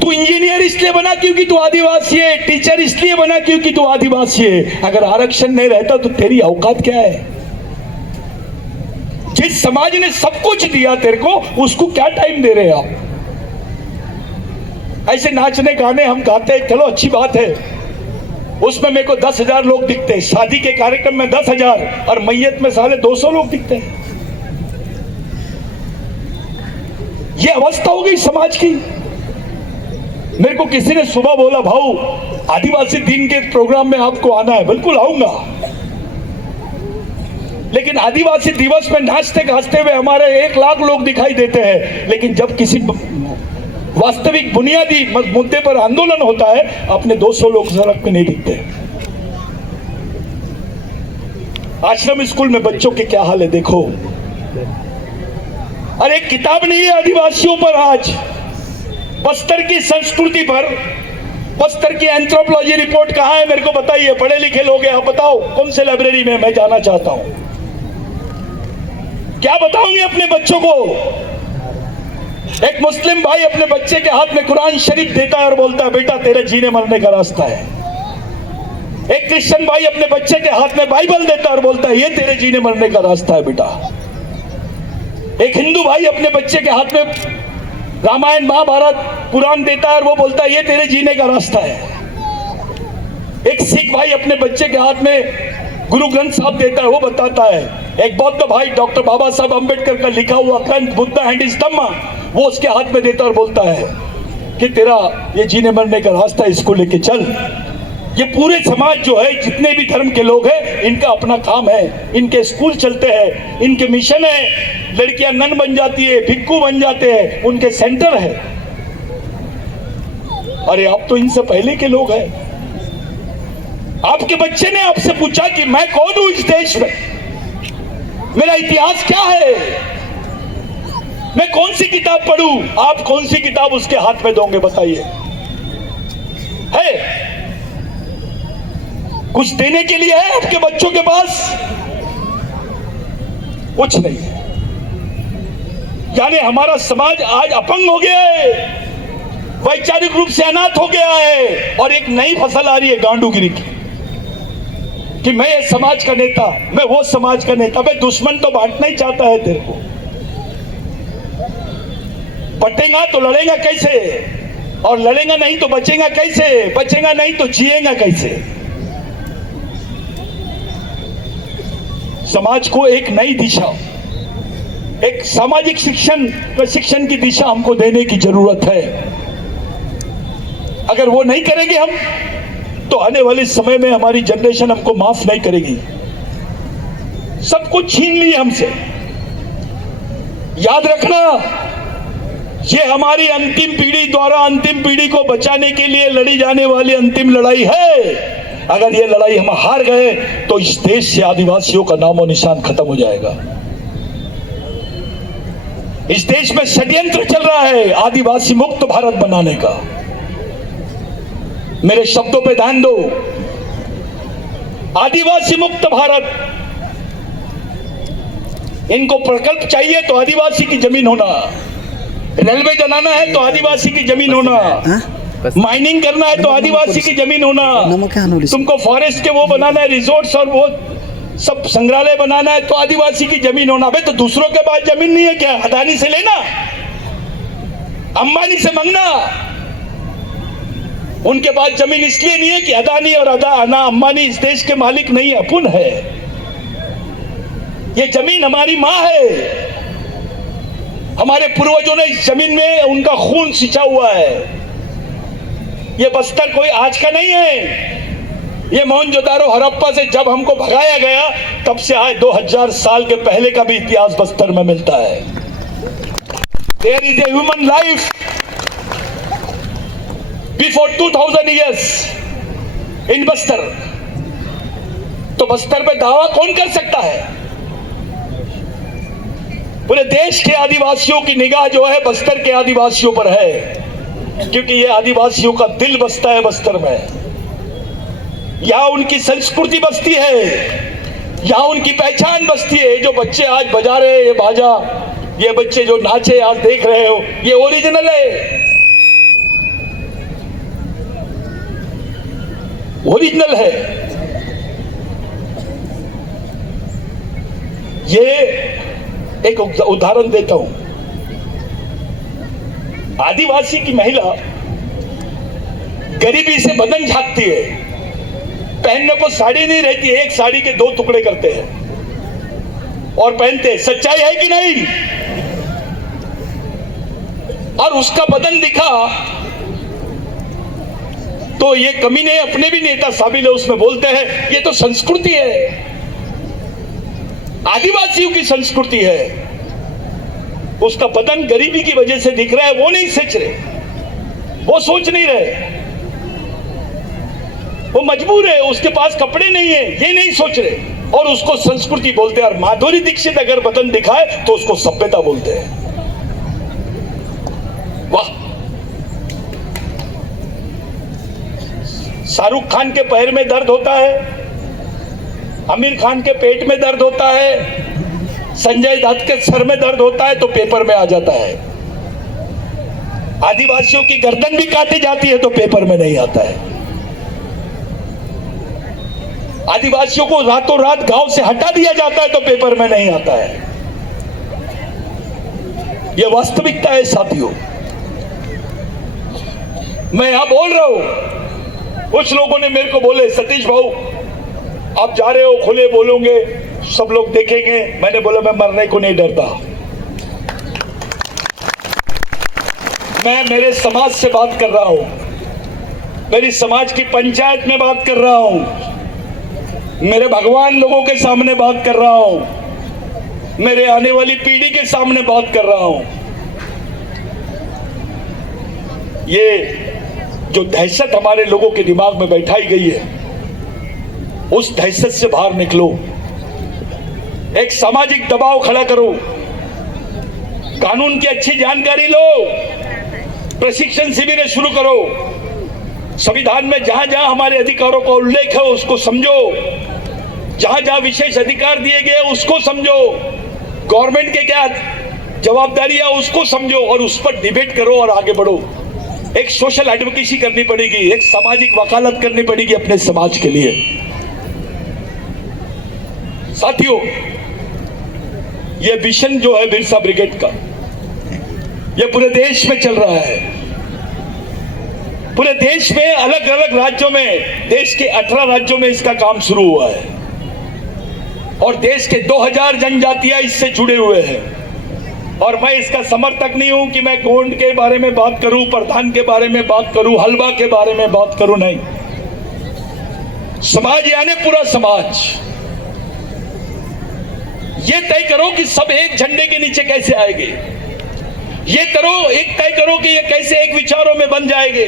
तू इंजीनियर इसलिए बना क्योंकि तू आदिवासी है, टीचर इसलिए बना क्योंकि तू आदिवासी है। अगर आरक्षण नहीं रहता तो तेरी औकात क्या है? जिस समाज ने सब कुछ दिया तेरे को, उसको क्या टाइम दे रहे हैं आप? ऐसे नाचने गाने हम गाते हैं, चलो अच्छी बात है, उसमें मेरे को 10,000 लोग दिखते हैं, शादी के कार्यक्रम में 10,000 और मैयत में साले 200 लोग दिखते हैं। ये अवस्था हो गई समाज की। मेरे को किसी ने सुबह बोला भाऊ आदिवासी दिन के प्रोग्राम में आपको आना है। बिल्कुल आऊंगा, लेकिन आदिवासी दिवस में नाचते गाजते हुए हमारे 1 लाख लोग दिखाई देते हैं, लेकिन जब किसी वास्तविक बुनियादी मुद्दे पर आंदोलन होता है अपने 200 लोग सड़क पे नहीं दिखते। आश्रम स्कूल में बच्चों के क्या हाल है देखो। अरे एक किताब नहीं है आदिवासियों पर, आज बस्तर की संस्कृति पर, बस्तर की एंथ्रोपोलॉजी रिपोर्ट कहां है मेरे को बताइए। पढ़े लिखे लोग हैं, आप बताओ कौन से लाइब्रेरी में, मैं जाना चाहता हूं। क्या बताऊंगे अपने बच्चों को? एक मुस्लिम भाई अपने बच्चे के हाथ में कुरान शरीफ देता है और बोलता है बेटा तेरे जीने मरने का रास्ता है। एक क्रिश्चियन भाई अपने बच्चे के हाथ में बाइबल देता है और बोलता है ये तेरे जीने मरने का रास्ता है बेटा। एक हिंदू भाई अपने बच्चे के हाथ में रामायण महाभारत पुराण देता है और वो बोलता है ये तेरे जीने का रास्ता है। एक सिख भाई अपने बच्चे के हाथ में गुरु ग्रंथ साहब देता है, वो बताता है। एक बौद्ध भाई डॉक्टर बाबा साहब अंबेडकर का लिखा हुआ ग्रंथ बुद्धा एंड हिज धम्मा वो उसके हाथ में देता और बोलता है कि तेरा ये जीने मरने का रास्ता इसको लेके चल। ये पूरे समाज जो है, जितने भी धर्म के लोग हैं, इनका अपना काम है, इनके स्कूल चलते हैं, इनके मिशन है, लड़कियां नन बन जाती है, भिक्खू बन जाते हैं, उनके सेंटर है। अरे आप तो इनसे पहले के लोग हैं। आपके बच्चे ने आपसे पूछा कि मैं कौन हूं इस देश में, मेरा इतिहास क्या है, मैं कौन सी किताब पढ़ूं, आप कौन सी किताब उसके हाथ में दोगे बताइए? है कुछ देने के लिए है आपके बच्चों के पास? कुछ नहीं। यानी हमारा समाज आज अपंग हो गया है, वैचारिक रूप से अनाथ हो गया है, और एक नई फसल आ रही है गांडूगिरी की कि मैं ये समाज का नेता, मैं वो समाज का नेता। मैं दुश्मन तो बांटना ही चाहता है तेरे को, बटेगा तो लड़ेगा कैसे, और लड़ेगा नहीं तो बचेगा कैसे, बचेगा नहीं तो जिएगा कैसे? समाज को एक नई दिशा, एक सामाजिक प्रशिक्षण की दिशा हमको देने की जरूरत है। अगर वो नहीं करेंगे हम, तो आने वाले समय में हमारी जनरेशन हमको माफ नहीं करेगी। सब कुछ छीन लिए हमसे। याद रखना, ये हमारी अंतिम पीढ़ी द्वारा अंतिम पीढ़ी को बचाने के लिए लड़ी जाने वाली अंतिम लड़ाई है। अगर ये लड़ाई हम हार गए तो इस देश से आदिवासियों का नामो निशान खत्म हो जाएगा। इस देश में षड्यंत्र चल रहा है आदिवासी मुक्त भारत बनाने का। मेरे शब्दों पे ध्यान दो, आदिवासी मुक्त भारत। इनको प्रकल्प चाहिए तो आदिवासी की जमीन होना, रेलवे बनाना है तो आदिवासी की जमीन होना, माइनिंग करना है तो आदिवासी की जमीन होना, तुमको फॉरेस्ट के वो बनाना है, रिजोर्ट्स और वो सब संग्रहालय बनाना है तो आदिवासी की जमीन होना। भाई तो दूसरों के पास जमीन नहीं है क्या? अदानी से लेना, अंबानी से मांगना। उनके पास जमीन इसलिए नहीं है कि अदानी और अंबानी इस देश के मालिक नहीं है, अपन है। ये जमीन हमारी माँ है। हमारे पूर्वजों ने इस जमीन में उनका खून सिंचा हुआ है। ये बस्तर कोई आज का नहीं है। ये मोहनजोदारो हड़प्पा से जब हमको भगाया गया तब से आज 2000 साल के पहले का भी इतिहास बस्तर में मिलता है। There is a human life before 2000 years इन बस्तर। तो बस्तर पे दावा कौन कर सकता है? पूरे देश के आदिवासियों की निगाह जो है बस्तर के आदिवासियों पर है, क्योंकि ये आदिवासियों का दिल बसता है बस्तर में। यहाँ उनकी संस्कृति बसती है, यहाँ उनकी पहचान बसती है। जो बच्चे आज बजा रहे हैं ये बाजा, ये बच्चे जो नाचे आज देख रहे हो, ये ओरिजिनल है, ओरिजिनल है। ये एक उदाहरण देता हूं। आदिवासी की महिला गरीबी से बदन झांकती है, पहनने को साड़ी नहीं रहती है, एक साड़ी के 2 टुकड़े करते हैं और पहनते हैं। सच्चाई है कि नहीं? और उसका बदन दिखा तो ये कमीने अपने भी नेता शामिल है उसमें, बोलते हैं ये तो संस्कृति है, आदिवासियों की संस्कृति है। उसका बदन गरीबी की वजह से दिख रहा है, वो नहीं सोच रहे, वो सोच नहीं रहे, वो मजबूर है, उसके पास कपड़े नहीं है, ये नहीं सोच रहे, और उसको संस्कृति बोलते हैं। और माधुरी दीक्षित अगर बदन दिखाए तो उसको सभ्यता बोलते हैं। वाह! शाहरुख खान के पैर में दर्द होता है, आमिर खान के पेट में दर्द होता है, संजय दत्त के सर में दर्द होता है तो पेपर में आ जाता है। आदिवासियों की गर्दन भी काटी जाती है तो पेपर में नहीं आता है। आदिवासियों को रातों रात गांव से हटा दिया जाता है तो पेपर में नहीं आता है। यह वास्तविकता है साथियों। मैं यहां बोल रहा हूं, कुछ लोगों ने मेरे को बोले सतीश भाऊ आप जा रहे हो, खुले बोलोगे, सब लोग देखेंगे। मैंने बोला मैं मरने को नहीं डरता। मैं मेरे समाज से बात कर रहा हूं, मेरी समाज की पंचायत में बात कर रहा हूं, मेरे भगवान लोगों के सामने बात कर रहा हूं, मेरे आने वाली पीढ़ी के सामने बात कर रहा हूं। ये जो दहशत हमारे लोगों के दिमाग में बैठाई गई है, उस दहशत से बाहर निकलो, एक सामाजिक दबाव खड़ा करो, कानून की अच्छी जानकारी लो, प्रशिक्षण शिविर शुरू करो, संविधान में जहां जहां हमारे अधिकारों का उल्लेख है उसको समझो, जहां जहां विशेष अधिकार दिए गए उसको समझो, गवर्नमेंट के क्या जवाबदारियां उसको समझो और उस पर डिबेट करो और आगे बढ़ो। एक सोशल एडवोकेसी करनी पड़ेगी, एक सामाजिक वकालत करनी पड़ेगी अपने समाज के लिए। साथियों, यह मिशन जो है बिरसा ब्रिगेड का, यह पूरे देश में चल रहा है। पूरे देश में अलग अलग राज्यों में, देश के 18 राज्यों में इसका काम शुरू हुआ है और देश के 2000 जनजातियां इससे जुड़े हुए हैं। और मैं इसका समर्थक नहीं हूं कि मैं गोंड के बारे में बात करूं, प्रधान के बारे में बात करूं, हलवा के बारे में बात करूं, नहीं। समाज यानी पूरा समाज। ये तय करो कि सब एक झंडे के नीचे कैसे आएंगे, ये तय करो कि ये कैसे एक विचारों में बन जाएंगे,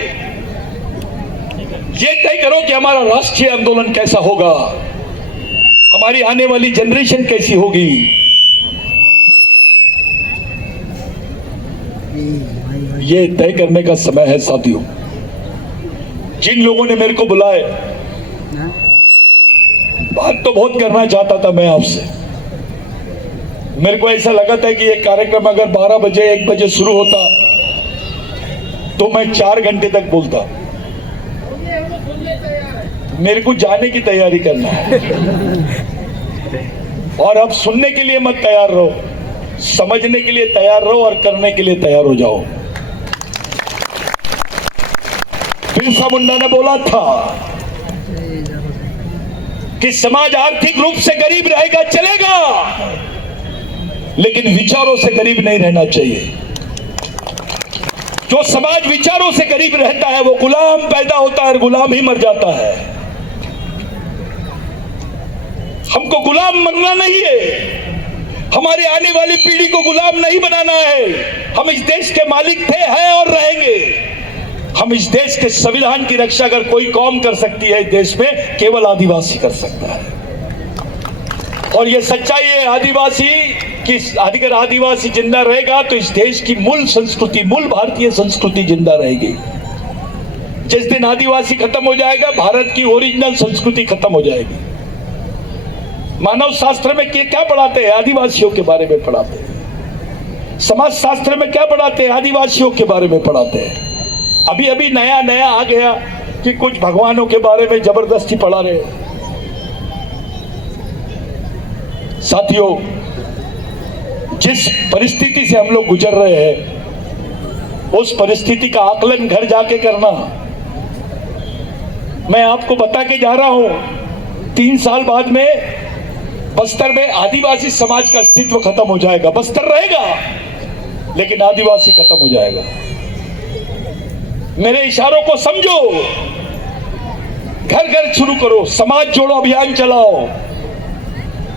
ये तय करो कि हमारा राष्ट्रीय आंदोलन कैसा होगा, हमारी आने वाली जनरेशन कैसी होगी। ये तय करने का समय है साथियों। जिन लोगों ने मेरे को बुलाए, बात तो बहुत करना चाहता था मैं आपसे। मेरे को ऐसा लगा था कि ये कार्यक्रम अगर 12 बजे 1 बजे शुरू होता तो मैं 4 घंटे तक बोलता। मेरे को जाने की तैयारी करना है और अब सुनने के लिए मत तैयार रहो, समझने के लिए तैयार रहो और करने के लिए तैयार हो जाओ। बिरसा मुंडा ने बोला था कि समाज आर्थिक रूप से गरीब रहेगा, चलेगा, लेकिन विचारों से गरीब नहीं रहना चाहिए। जो समाज विचारों से गरीब रहता है वो गुलाम पैदा होता है और गुलाम ही मर जाता है। हमको गुलाम बनना नहीं है, हमारे आने वाली पीढ़ी को गुलाम नहीं बनाना है। हम इस देश के मालिक थे, हैं और रहेंगे। हम इस देश के संविधान की रक्षा अगर कोई कौम कर सकती है इस देश में, केवल आदिवासी कर सकता है। और ये सच्चाई है आदिवासी कि अगर आदिवासी जिंदा रहेगा तो इस देश की मूल संस्कृति, मूल भारतीय संस्कृति जिंदा रहेगी। जिस दिन आदिवासी खत्म हो जाएगा, भारत की ओरिजिनल संस्कृति खत्म हो जाएगी। मानव शास्त्र में क्या पढ़ाते हैं? आदिवासियों के बारे में पढ़ाते हैं। समाज शास्त्र में क्या पढ़ाते हैं? आदिवासियों के बारे में पढ़ाते हैं। अभी अभी नया नया आ गया कि कुछ भगवानों के बारे में जबरदस्ती पढ़ा रहे हैं। साथियों, जिस परिस्थिति से हम लोग गुजर रहे हैं, उस परिस्थिति का आकलन घर जाके करना। मैं आपको बता के जा रहा हूं, 3 साल बाद में बस्तर में आदिवासी समाज का अस्तित्व खत्म हो जाएगा। बस्तर रहेगा लेकिन आदिवासी खत्म हो जाएगा। मेरे इशारों को समझो, घर घर शुरू करो, समाज जोड़ो अभियान चलाओ,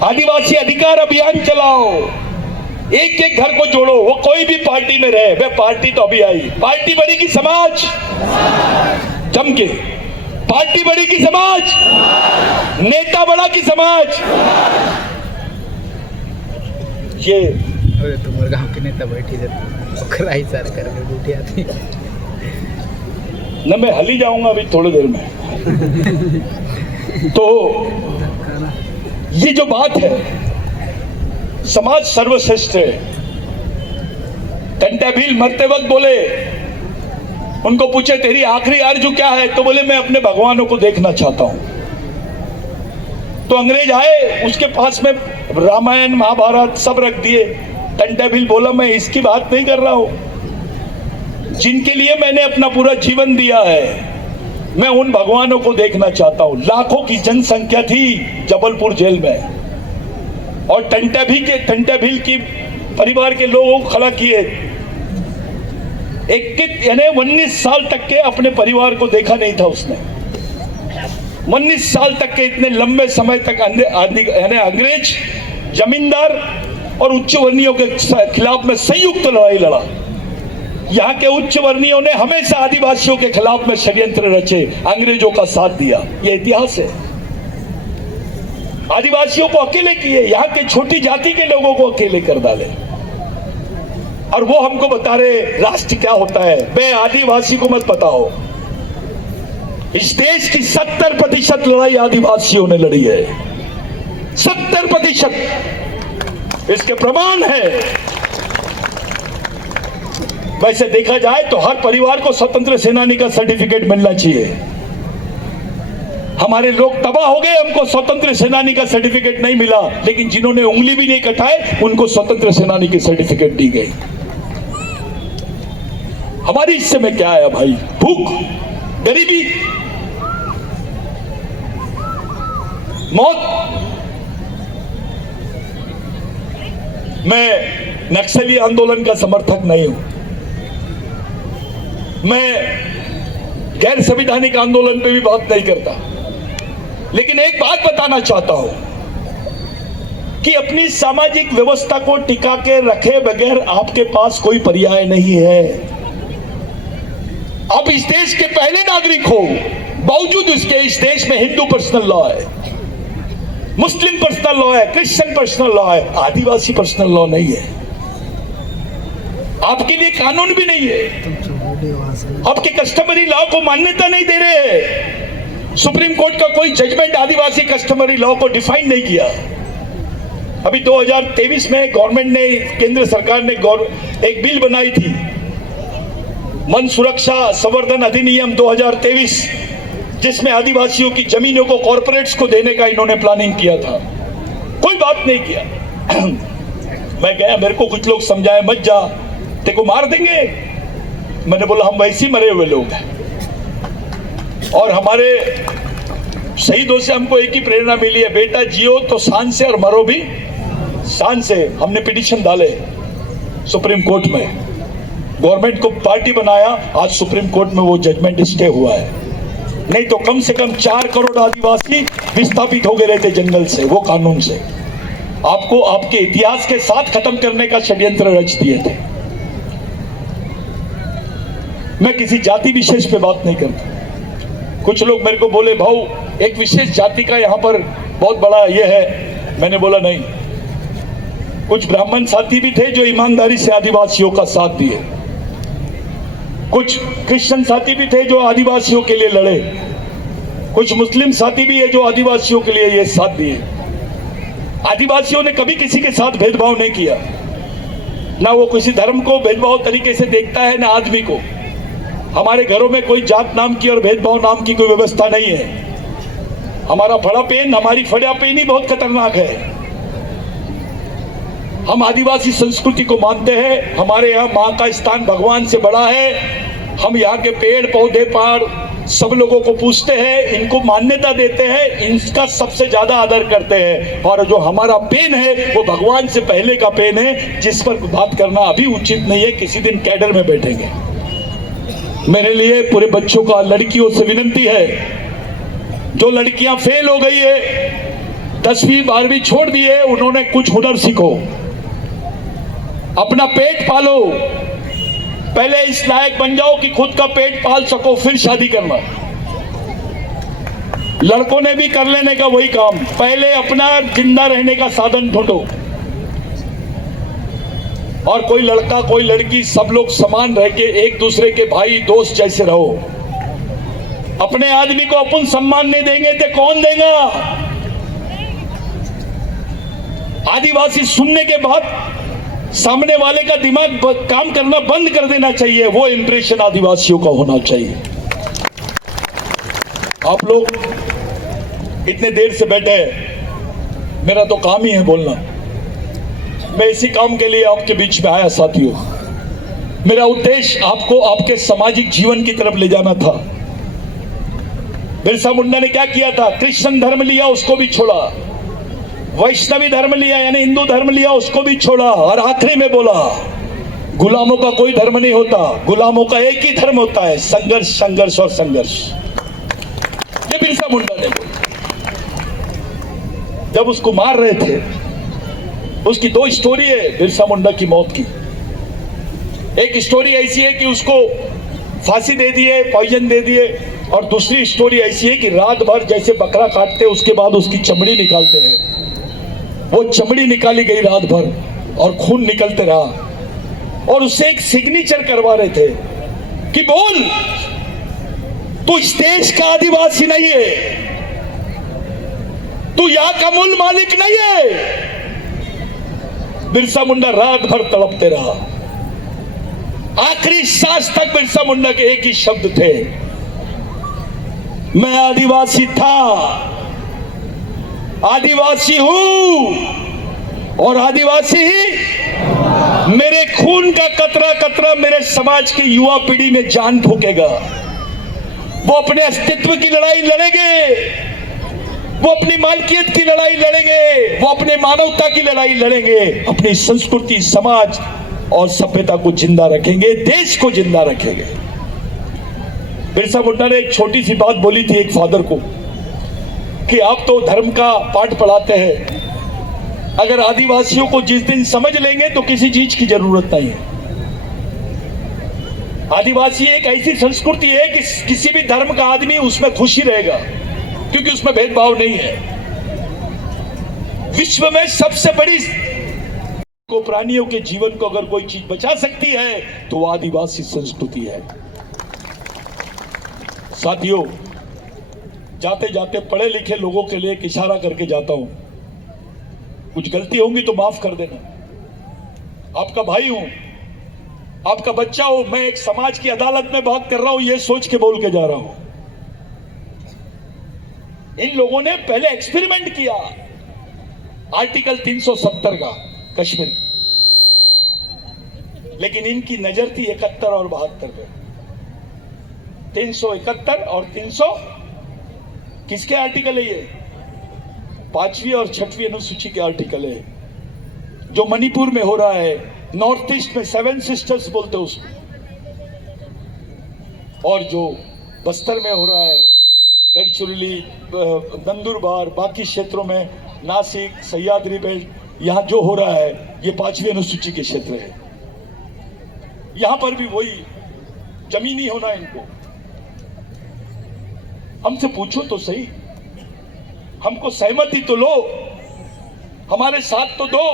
आदिवासी अधिकार अभियान चलाओ, एक एक घर को जोड़ो। वो कोई भी पार्टी में रहे, वे पार्टी तो अभी आई, पार्टी बनेगी समाज, जम के पार्टी बनेगी समाज, नेता बड़ा की समाज। ये तुम्हारे गांव के नेता बैठी आती न, मैं हली जाऊंगा अभी थोड़ी देर में। तो ये जो बात है, समाज सर्वश्रेष्ठ है। टंटा भील मरते वक्त बोले, उनको पूछे तेरी आखिरी आरज़ू क्या है, तो बोले मैं अपने भगवानों को देखना चाहता हूं। तो अंग्रेज आए, उसके पास में रामायण महाभारत सब रख दिए। टंटा भील बोला मैं इसकी बात नहीं कर रहा हूं, जिनके लिए मैंने अपना पूरा जीवन दिया है, मैं उन भगवानों को देखना चाहता हूं। लाखों की जनसंख्या थी जबलपुर जेल में और टंटा भील की परिवार के लोगों को खड़ा किए। यानी 19 साल तक के अपने परिवार को देखा नहीं था उसने। 19 साल तक के इतने लंबे समय तक यानी अंग्रेज, जमींदार और उच्च वर्णियों के खिलाफ में संयुक्त लड़ाई लड़ा। यहाँ के उच्च वर्णियों ने हमेशा आदिवासियों के खिलाफ में षड्यंत्र रचे, अंग्रेजों का साथ दिया। ये इतिहास है। आदिवासियों को अकेले किए, यहाँ के छोटी जाति के लोगों को अकेले कर डाले, और वो हमको बता रहे राष्ट्र क्या होता है। बे आदिवासी को मत बताओ। इस देश की 70% लड़ाई आदिवासियों ने लड़ी है। 70%। इसके प्रमाण है। वैसे देखा जाए तो हर परिवार को स्वतंत्र सेनानी का सर्टिफिकेट मिलना चाहिए। हमारे लोग तबाह हो गए, हमको स्वतंत्र सेनानी का सर्टिफिकेट नहीं मिला, लेकिन जिन्होंने उंगली भी नहीं कटाए उनको स्वतंत्र सेनानी की सर्टिफिकेट दी गई। हमारी हिस्से में क्या आया भाई? भूख, गरीबी, मौत। मैं नक्सली आंदोलन का समर्थक नहीं हूं। मैं गैर संवैधानिक आंदोलन पे भी बात नहीं करता, लेकिन एक बात बताना चाहता हूं कि अपनी सामाजिक व्यवस्था को टिका के रखे बगैर आपके पास कोई पर्याय नहीं है। आप इस देश के पहले नागरिक हो, बावजूद इसके इस देश में हिंदू पर्सनल लॉ है, मुस्लिम पर्सनल लॉ है, क्रिश्चियन पर्सनल लॉ है, आदिवासी पर्सनल लॉ नहीं है। आपके लिए कानून भी नहीं है। आपके कस्टमरी लॉ को मान्यता नहीं दे रहे हैं। सुप्रीम कोर्ट का कोई जजमेंट आदिवासी कस्टमरी लॉ को डिफाइन नहीं किया। अभी 2023 में गवर्नमेंट ने, केंद्र सरकार ने एक बिल बनाई थी, वन सुरक्षा संवर्धन अधिनियम 2023, जिसमें आदिवासियों की जमीनों को कॉर्पोरेट्स को देने का इन्होंने प्लानिंग किया था। कोई बात नहीं किया। मैं गया, मेरे को कुछ लोग समझाए मत जा, तेरे को मार देंगे। मैंने बोला हम वैसे ही मरे हुए लोग हैं, और हमारे शहीदों से हमको एक ही प्रेरणा मिली है, बेटा जियो तो शान से और मरो भी शान से। हमने पिटीशन डाले सुप्रीम कोर्ट में, गवर्नमेंट को पार्टी बनाया, आज सुप्रीम कोर्ट में वो जजमेंट स्टे हुआ है। नहीं तो कम से कम 4 करोड़ आदिवासी विस्थापित हो गए रहते जंगल से, वो कानून से। आपको आपके इतिहास के साथ खत्म करने का षड्यंत्र रच दिए थे। मैं किसी जाति विशेष पे बात नहीं करता। कुछ लोग मेरे को बोले भाऊ एक विशेष जाति का यहाँ पर बहुत बड़ा ये है। मैंने बोला नहीं, कुछ ब्राह्मण साथी भी थे जो ईमानदारी से आदिवासियों का साथ दिए, कुछ क्रिश्चियन साथी भी थे जो आदिवासियों के लिए लड़े, कुछ मुस्लिम साथी भी है जो आदिवासियों के लिए ये साथ दिए। आदिवासियों ने कभी किसी के साथ भेदभाव नहीं किया, ना वो किसी धर्म को भेदभाव तरीके से देखता है, ना आदमी को। हमारे घरों में कोई जात नाम की और भेदभाव नाम की कोई व्यवस्था नहीं है। हमारा फड़ा पेन, हमारी फड़ा पेन ही बहुत खतरनाक है। हम आदिवासी संस्कृति को मानते हैं। हमारे यहाँ माँ का स्थान भगवान से बड़ा है। हम यहाँ के पेड़ पौधे पहाड़ सब लोगों को पूछते हैं, इनको मान्यता देते हैं, इनका सबसे ज्यादा आदर करते हैं। और जो हमारा पेन है वो भगवान से पहले का पेन है, जिस पर बात करना अभी उचित नहीं है। किसी दिन कैडर में बैठेंगे। मेरे लिए पूरे बच्चों का, लड़कियों से विनती है, जो लड़कियां फेल हो गई है, 10वीं 12वीं छोड़ दी है, उन्होंने कुछ हुनर सीखो, अपना पेट पालो। पहले इस लायक बन जाओ कि खुद का पेट पाल सको, फिर शादी करना। लड़कों ने भी कर लेने का वही काम, पहले अपना जिंदा रहने का साधन ढूंढो। और कोई लड़का कोई लड़की सब लोग समान रह के एक दूसरे के भाई दोस्त जैसे रहो। अपने आदमी को अपन सम्मान नहीं देंगे तो कौन देगा? आदिवासी सुनने के बाद सामने वाले का दिमाग काम करना बंद कर देना चाहिए। वो इंप्रेशन आदिवासियों का होना चाहिए। आप लोग इतने देर से बैठे, मेरा तो काम ही है बोलना। मैं इसी काम के लिए आपके बीच में आया साथियों। मेरा उद्देश्य आपको आपके सामाजिक जीवन की तरफ ले जाना था। बिरसा मुंडा ने क्या किया था? क्रिश्चियन धर्म लिया, उसको भी छोड़ा। वैष्णवी धर्म लिया यानी हिंदू धर्म लिया, उसको भी छोड़ा। और आखिरी में बोला गुलामों का कोई धर्म नहीं होता, गुलामों का एक ही धर्म होता है, संघर्ष संघर्ष और संघर्ष। ये बिरसा मुंडा ने बोला। जब उसको मार रहे थे, उसकी दो स्टोरी है बिरसा मुंडा की मौत की। एक स्टोरी ऐसी है कि उसको फांसी दे दिए, पॉइजन दे दिए, और दूसरी स्टोरी ऐसी है कि रात भर जैसे बकरा काटते उसके बाद उसकी चमड़ी निकालते हैं, वो चमड़ी निकाली गई रात भर और खून निकलते रहा, और उससे एक सिग्नेचर करवा रहे थे कि बोल तू इस देश का आदिवासी नहीं है, तू यहां का मूल मालिक नहीं है। बिरसा मुंडा रात भर तड़पते रहा। आखिरी सांस तक बिरसा मुंडा के एक ही शब्द थे, मैं आदिवासी था, आदिवासी हूं और आदिवासी ही मेरे खून का कतरा कतरा मेरे समाज की युवा पीढ़ी में जान फूकेगा। वो अपने अस्तित्व की लड़ाई लड़ेंगे, वो अपनी मालकियत की लड़ाई लड़ेंगे, वो अपने मानवता की लड़ाई लड़ेंगे, अपनी संस्कृति, समाज और सभ्यता को जिंदा रखेंगे, देश को जिंदा रखेंगे। बिरसा मुंडा ने एक छोटी सी बात बोली थी एक फादर को कि आप तो धर्म का पाठ पढ़ाते हैं, अगर आदिवासियों को जिस दिन समझ लेंगे तो किसी चीज की जरूरत नहीं है। आदिवासी एक ऐसी संस्कृति है कि किसी भी धर्म का आदमी उसमें खुशी रहेगा, क्योंकि उसमें भेदभाव नहीं है। विश्व में सबसे बड़ी को प्राणियों के जीवन को अगर कोई चीज बचा सकती है तो वो आदिवासी संस्कृति है। साथियों, जाते जाते पढ़े लिखे लोगों के लिए एक इशारा करके जाता हूं, कुछ गलती होंगी तो माफ कर देना। आपका भाई हूं, आपका बच्चा हूं, मैं एक समाज की अदालत में बात कर रहा हूं, यह सोच के बोल के जा रहा हूं। इन लोगों ने पहले एक्सपेरिमेंट किया आर्टिकल 370 का कश्मीर, लेकिन इनकी नजर थी 71 और 72 पे। 371 और 300 किसके आर्टिकल है? ये 5वीं और 6वीं अनुसूची के आर्टिकल है। जो मणिपुर में हो रहा है, नॉर्थ ईस्ट में 7 सिस्टर्स बोलते हैं उसको, और जो बस्तर में हो रहा है, गढ़चिरौली, नंदुरबार, बाकी क्षेत्रों में नासिक, सह्याद्री बेल्ट, यहां जो हो रहा है ये 5वीं अनुसूची के क्षेत्र है। यहां पर भी वही जमीनी होना इनको। हमसे पूछो तो सही, हमको सहमति तो लो, हमारे साथ तो दो,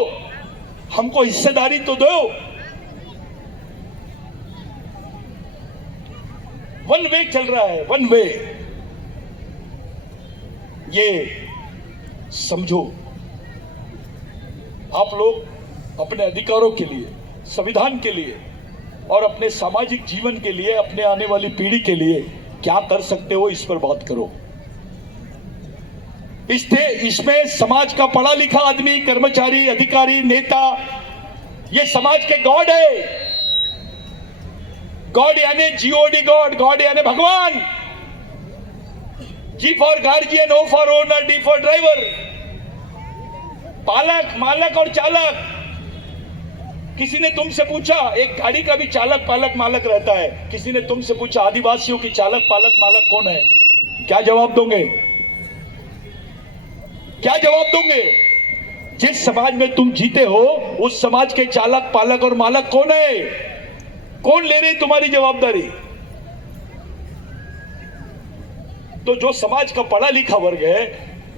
हमको हिस्सेदारी तो दो। वन वे चल रहा है, वन वे। ये समझो, आप लोग अपने अधिकारों के लिए, संविधान के लिए और अपने सामाजिक जीवन के लिए, अपने आने वाली पीढ़ी के लिए क्या कर सकते हो, इस पर बात करो। इसमें समाज का पढ़ा लिखा आदमी, कर्मचारी, अधिकारी, नेता, ये समाज के गॉड है। गॉड यानी GOD गॉड, गॉड यानी भगवान। G for guardian, O for owner, D for driver. पालक, मालक और चालक। किसी ने तुमसे पूछा, एक गाड़ी का भी चालक, पालक, मालक रहता है, किसी ने तुमसे पूछा आदिवासियों की चालक, पालक, मालक कौन है? क्या जवाब दोगे? क्या जवाब दोगे? जिस समाज में तुम जीते हो उस समाज के चालक, पालक और मालक कौन है? कौन ले रही तुम्हारी जवाबदारी? तो जो समाज का पढ़ा लिखा वर्ग है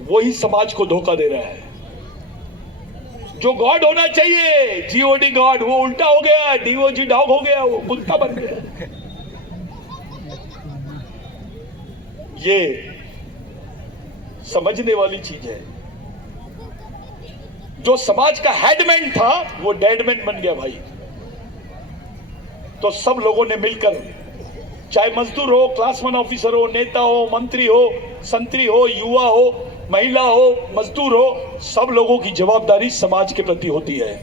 वही समाज को धोखा दे रहा है। जो गॉड होना चाहिए, GOD गॉड, वो उल्टा हो गया, DOG डॉग हो गया, वो कुत्ता बन गया। ये समझने वाली चीज है। जो समाज का हेडमैन था वो डेडमैन बन गया भाई। तो सब लोगों ने मिलकर, चाहे मजदूर हो, क्लास 1 ऑफिसर हो, नेता हो, मंत्री हो, संतरी हो, युवा हो, महिला हो, मजदूर हो, सब लोगों की जवाबदारी समाज के प्रति होती है।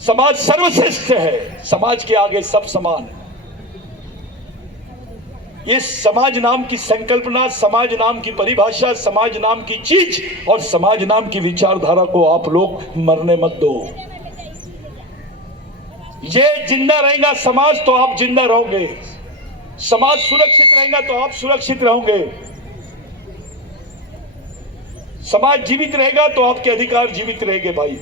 समाज सर्वश्रेष्ठ है, समाज के आगे सब समान। ये समाज नाम की संकल्पना, समाज नाम की परिभाषा, समाज नाम की चीज और समाज नाम की विचारधारा को आप लोग मरने मत दो। ये जिंदा रहेगा समाज तो आप जिंदा रहोगे, समाज सुरक्षित रहेगा तो आप सुरक्षित रहोगे, समाज जीवित रहेगा तो आपके अधिकार जीवित रहेंगे। भाई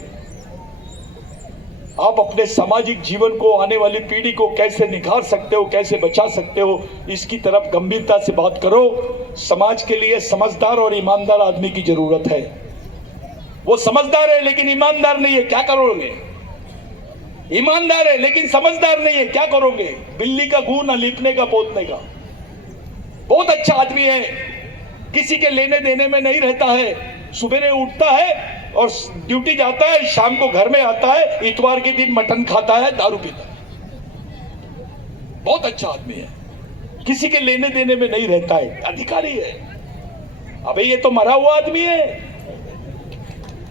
आप अपने सामाजिक जीवन को आने वाली पीढ़ी को कैसे निखार सकते हो, कैसे बचा सकते हो, इसकी तरफ गंभीरता से बात करो। समाज के लिए समझदार और ईमानदार आदमी की जरूरत है। वो समझदार है लेकिन ईमानदार नहीं है, क्या करोगे? ईमानदार है लेकिन समझदार नहीं है, क्या करोगे? बिल्ली का गू ना लीपने का पोतने का। बहुत अच्छा आदमी है, किसी के लेने देने में नहीं रहता है, सुबह उठता है और ड्यूटी जाता है, शाम को घर में आता है, इतवार के दिन मटन खाता है, दारू पीता है। बहुत अच्छा आदमी है, किसी के लेने देने में नहीं रहता है, अधिकारी है। अबे ये तो मरा हुआ आदमी है,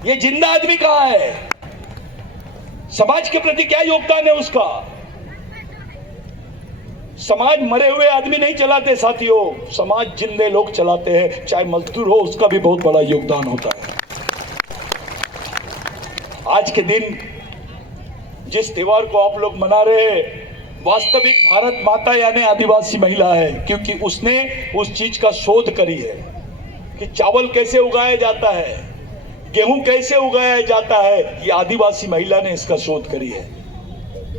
ये जिंदा आदमी कहाँ है? समाज के प्रति क्या योगदान है उसका? समाज मरे हुए आदमी नहीं चलाते साथियों, समाज जिंदे लोग चलाते हैं, चाहे मजदूर हो, उसका भी बहुत बड़ा योगदान होता है। आज के दिन जिस त्योहार को आप लोग मना रहे हैं, वास्तविक भारत माता यानी आदिवासी महिला है, क्योंकि उसने उस चीज का शोध करी है कि चावल कैसे उगाया जाता है, गेहूं कैसे उगाया जाता है, ये आदिवासी महिला ने इसका शोध करी है।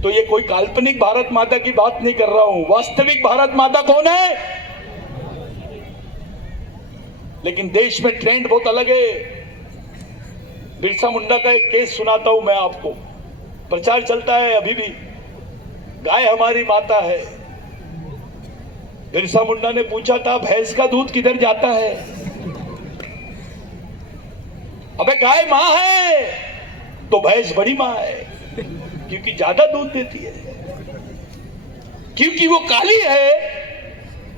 तो ये कोई काल्पनिक भारत माता की बात नहीं कर रहा हूं, वास्तविक भारत माता कौन है? लेकिन देश में ट्रेंड बहुत अलग है। बिरसा मुंडा का एक केस सुनाता हूं मैं आपको, प्रचार चलता है अभी भी, गाय हमारी माता है। बिरसा मुंडा ने पूछा था भैंस का दूध किधर जाता है? अबे गाय मां है तो भैंस बड़ी मां है, क्योंकि ज्यादा दूध देती है। क्योंकि वो काली है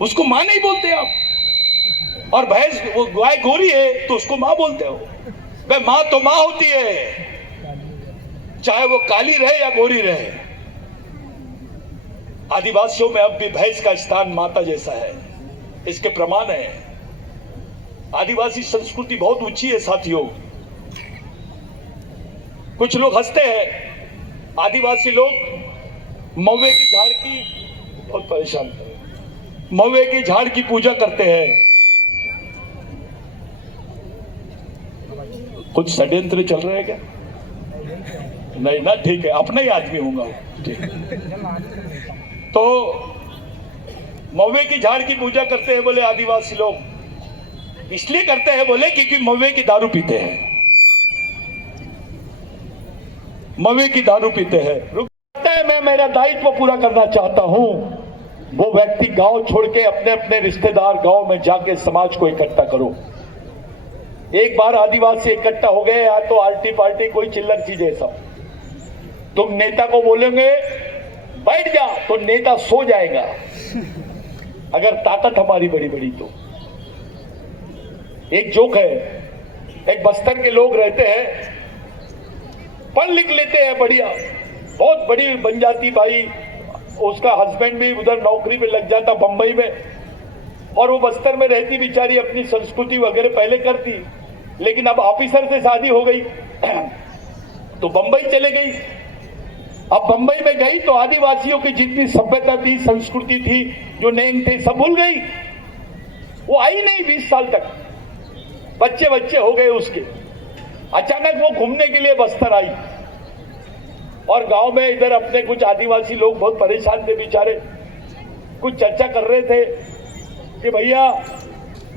उसको मां नहीं बोलते आप, और भैंस वो गाय गोरी है तो उसको मां बोलते हो। भाई मां तो मां होती है, चाहे वो काली रहे या गोरी रहे। आदिवासियों में अब भी भैंस का स्थान माता जैसा है, इसके प्रमाण है। आदिवासी संस्कृति बहुत ऊंची है साथियों। कुछ लोग हंसते हैं, आदिवासी लोग महुए की झाड़ की बहुत परेशान कर, महुए की झाड़ की पूजा करते हैं। कुछ षड्यंत्र चल रहे हैं क्या? नहीं ना, ठीक है, अपना ही आदमी होगा। ठीक, तो महुए की झाड़ की पूजा करते हैं बोले आदिवासी लोग, इसलिए करते हैं बोले क्योंकि महुए की दारू पीते हैं, महुए की दारू पीते हैं। मैं मेरा दायित्व पूरा करना चाहता हूं। वो व्यक्ति गांव छोड़ के अपने अपने रिश्तेदार गांव में जाके समाज को इकट्ठा करो। एक बार आदिवासी इकट्ठा हो गए, या तो आल्टी पार्टी कोई चिल्लर चीज है सब। तुम नेता को बोलेंगे बैठ जा तो नेता सो जाएगा, अगर ताकत हमारी बड़ी बड़ी तो। एक जोक है, एक बस्तर के लोग रहते हैं, पढ़ लिख लेते हैं बढ़िया, बहुत बड़ी बन जाती भाई, उसका हस्बैंड भी उधर नौकरी पे लग जाता बंबई में, और वो बस्तर में रहती बेचारी, अपनी संस्कृति वगैरह पहले करती, लेकिन अब ऑफिसर से शादी हो गई तो बंबई चले गई। अब बंबई में गई तो आदिवासियों की जितनी सभ्यता थी, संस्कृति थी, जो नेम थे, सब भूल गई। वो आई नहीं 20 साल तक, बच्चे बच्चे हो गए उसके। अचानक वो घूमने के लिए बस्तर आई, और गांव में इधर अपने कुछ आदिवासी लोग बहुत परेशान थे बेचारे, कुछ चर्चा कर रहे थे कि भैया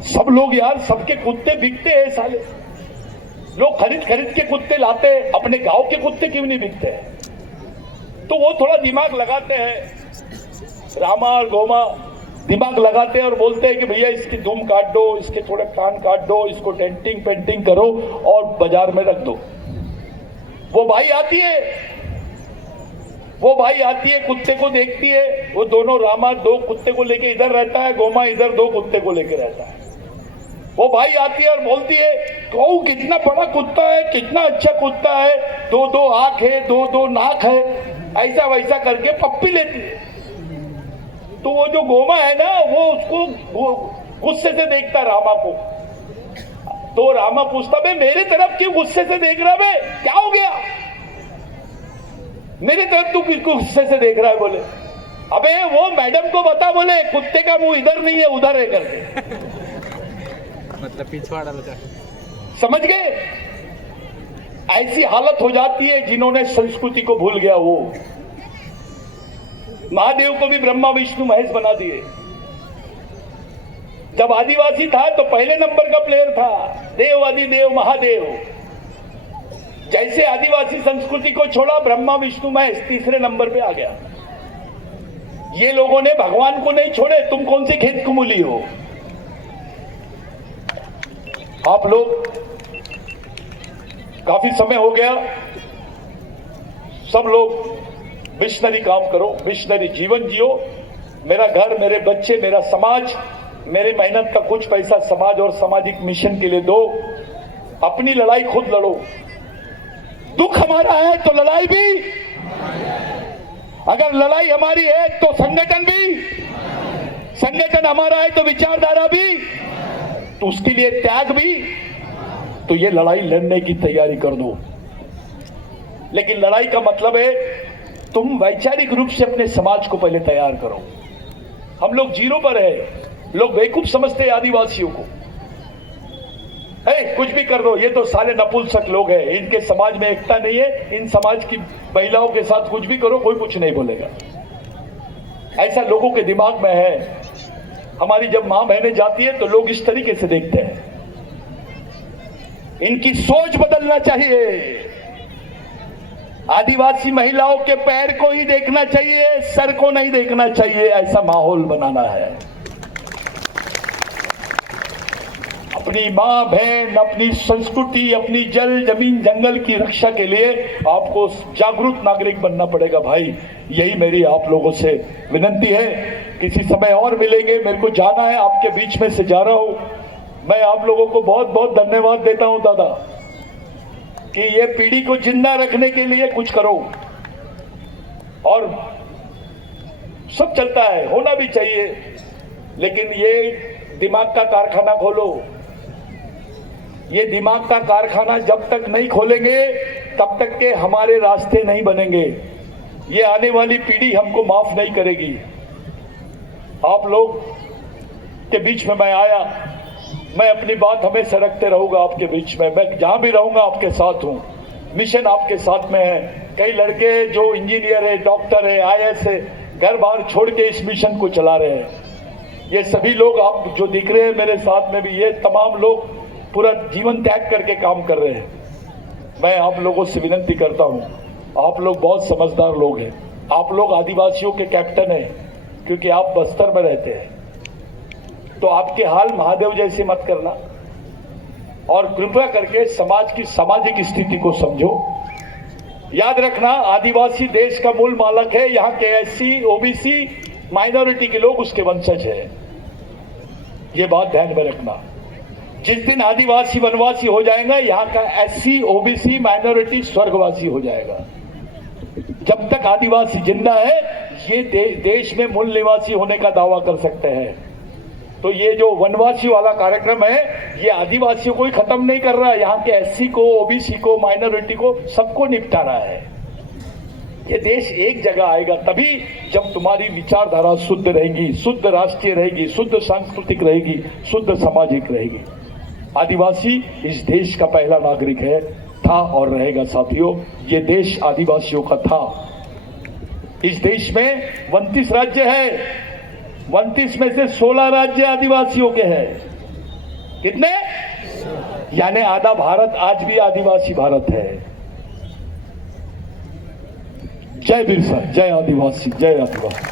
सब लोग यार, सबके कुत्ते बिकते हैं साले, लोग खरीद खरीद के कुत्ते लाते हैं, अपने गांव के कुत्ते क्यों नहीं बिकते हैं? तो वो थोड़ा दिमाग लगाते हैं, रामा और गोमा दिमाग लगाते हैं और बोलते हैं कि भैया इसकी दुम काट दो, इसके थोड़े कान काट दो, इसको डेंटिंग पेंटिंग करो और बाजार में रख दो। वो भाई आती है, वो भाई आती है, कुत्ते को देखती है, वो दोनों, रामा 2 कुत्ते को लेके इधर रहता है, गोमा इधर 2 कुत्ते को लेके रहता है। वो भाई आती है और बोलती है, कहू कितना बड़ा कुत्ता है, कितना अच्छा कुत्ता है, 2-2 आंख है, 2-2 नाक है, ऐसा वैसा करके पप्पी लेती है। तो वो जो गोमा है ना, वो उसको गुस्से से देखता रामा को। तो रामा पूछता, बे मेरे तरफ क्यों गुस्से से देख रहा, बे क्या हो गया? मेरी तरफ तू किस गुस्से से देख रहा है? बोले अबे वो मैडम को बता, बोले कुत्ते का मुंह इधर नहीं है उधर है करके। मतलब पिछवाड़ा लगा। समझ गए? ऐसी हालत हो जाती है जिन्होंने संस्कृति को भूल गया वो। महादेव को भी ब्रह्मा विष्णु महेश बना दिए। जब आदिवासी था तो पहले नंबर का प्लेयर था, देव आदिदेव महादेव। जैसे आदिवासी संस्कृति को छोड़ा, ब्रह्मा विष्णु महेश तीसरे नंबर पे आ गया। ये लोगों ने भगवान को नहीं छोड़े। तुम कौन सी खेत कुमुली हो? आप लोग काफी समय हो गया, सब लोग मिशनरी काम करो, मिशनरी जीवन जियो। मेरा घर, मेरे बच्चे, मेरा समाज, मेरी मेहनत का कुछ पैसा समाज और सामाजिक मिशन के लिए दो। अपनी लड़ाई खुद लड़ो। दुख हमारा है तो लड़ाई भी, अगर लड़ाई हमारी है तो संगठन भी, संगठन हमारा है तो विचारधारा भी, तो उसके लिए त्याग भी। तो ये लड़ाई लड़ने की तैयारी कर दो। लेकिन लड़ाई का मतलब है तुम वैचारिक रूप से अपने समाज को पहले तैयार करो। हम लोग जीरो पर है। लोग बेवकूफ समझते हैं आदिवासियों को। कुछ भी कर दो, ये तो साले नपुंसक लोग हैं, इनके समाज में एकता नहीं है, इन समाज की महिलाओं के साथ कुछ भी करो कोई कुछ नहीं बोलेगा। ऐसा लोगों के दिमाग में है। हमारी जब मां बहनें जाती है तो लोग इस तरीके से देखते हैं। इनकी सोच बदलना चाहिए। आदिवासी महिलाओं के पैर को ही देखना चाहिए, सर को नहीं देखना चाहिए। ऐसा माहौल बनाना है। अपनी मां बहन, अपनी संस्कृति, अपनी जल जमीन जंगल की रक्षा के लिए आपको जागरूक नागरिक बनना पड़ेगा भाई। यही मेरी आप लोगों से विनती है। किसी समय और मिलेंगे, मेरे को जाना है, आपके बीच में से जा रहा हूं। मैं आप लोगों को बहुत बहुत धन्यवाद देता हूं दादा कि ये पीढ़ी को जिंदा रखने के लिए कुछ करो। और सब चलता है, होना भी चाहिए, लेकिन ये दिमाग का कारखाना खोलो। ये दिमाग का कारखाना जब तक नहीं खोलेंगे तब तक के हमारे रास्ते नहीं बनेंगे। ये आने वाली पीढ़ी हमको माफ नहीं करेगी। आप लोग के बीच में मैं आया, मैं अपनी बात हमेशा रखते रहूंगा आपके बीच में। मैं जहां भी रहूंगा आपके साथ हूं। मिशन आपके साथ में है। कई लड़के जो इंजीनियर है, डॉक्टर है, आईएएस है, घर बार छोड़ के इस मिशन को चला रहे हैं। ये सभी लोग आप जो दिख रहे हैं मेरे साथ में भी, ये तमाम लोग पूरा जीवन त्याग करके काम कर रहे हैं। मैं आप लोगों से विनती करता हूं, आप लोग बहुत समझदार लोग हैं। आप लोग आदिवासियों के कैप्टन हैं क्योंकि आप बस्तर में रहते हैं। तो आपके हाल महादेव जैसे मत करना और कृपया करके समाज की सामाजिक स्थिति को समझो। याद रखना, आदिवासी देश का मूल मालक है। यहाँ के एससी, ओबीसी, माइनॉरिटी के लोग उसके वंशज हैं। ये बात ध्यान में रखना। जिस दिन आदिवासी वनवासी हो जाएगा, यहाँ का एससी, ओबीसी, माइनॉरिटी स्वर्गवासी हो जाएगा। जब तक आदिवासी जिंदा है, ये देश में मूल निवासी होने का दावा कर सकते हैं। तो ये जो वनवासी वाला कार्यक्रम है, ये आदिवासियों को ही खत्म नहीं कर रहा है, यहाँ के एससी को, ओबीसी को, माइनॉरिटी को, सबको निपटा रहा है। ये देश एक जगह आएगा तभी जब तुम्हारी विचारधारा शुद्ध रहेगी, शुद्ध राष्ट्रीय रहेगी, शुद्ध सांस्कृतिक रहेगी, शुद्ध सामाजिक रहेगी। आदिवासी इस देश का पहला नागरिक है, था और रहेगा। साथियों, ये देश आदिवासियों का था। इस देश में 29 राज्य है। 29 में से 16 राज्य आदिवासियों के हैं। कितने? यानी आधा भारत आज भी आदिवासी भारत है। जय बिरसा, जय आदिवासी, जय आदिवासी।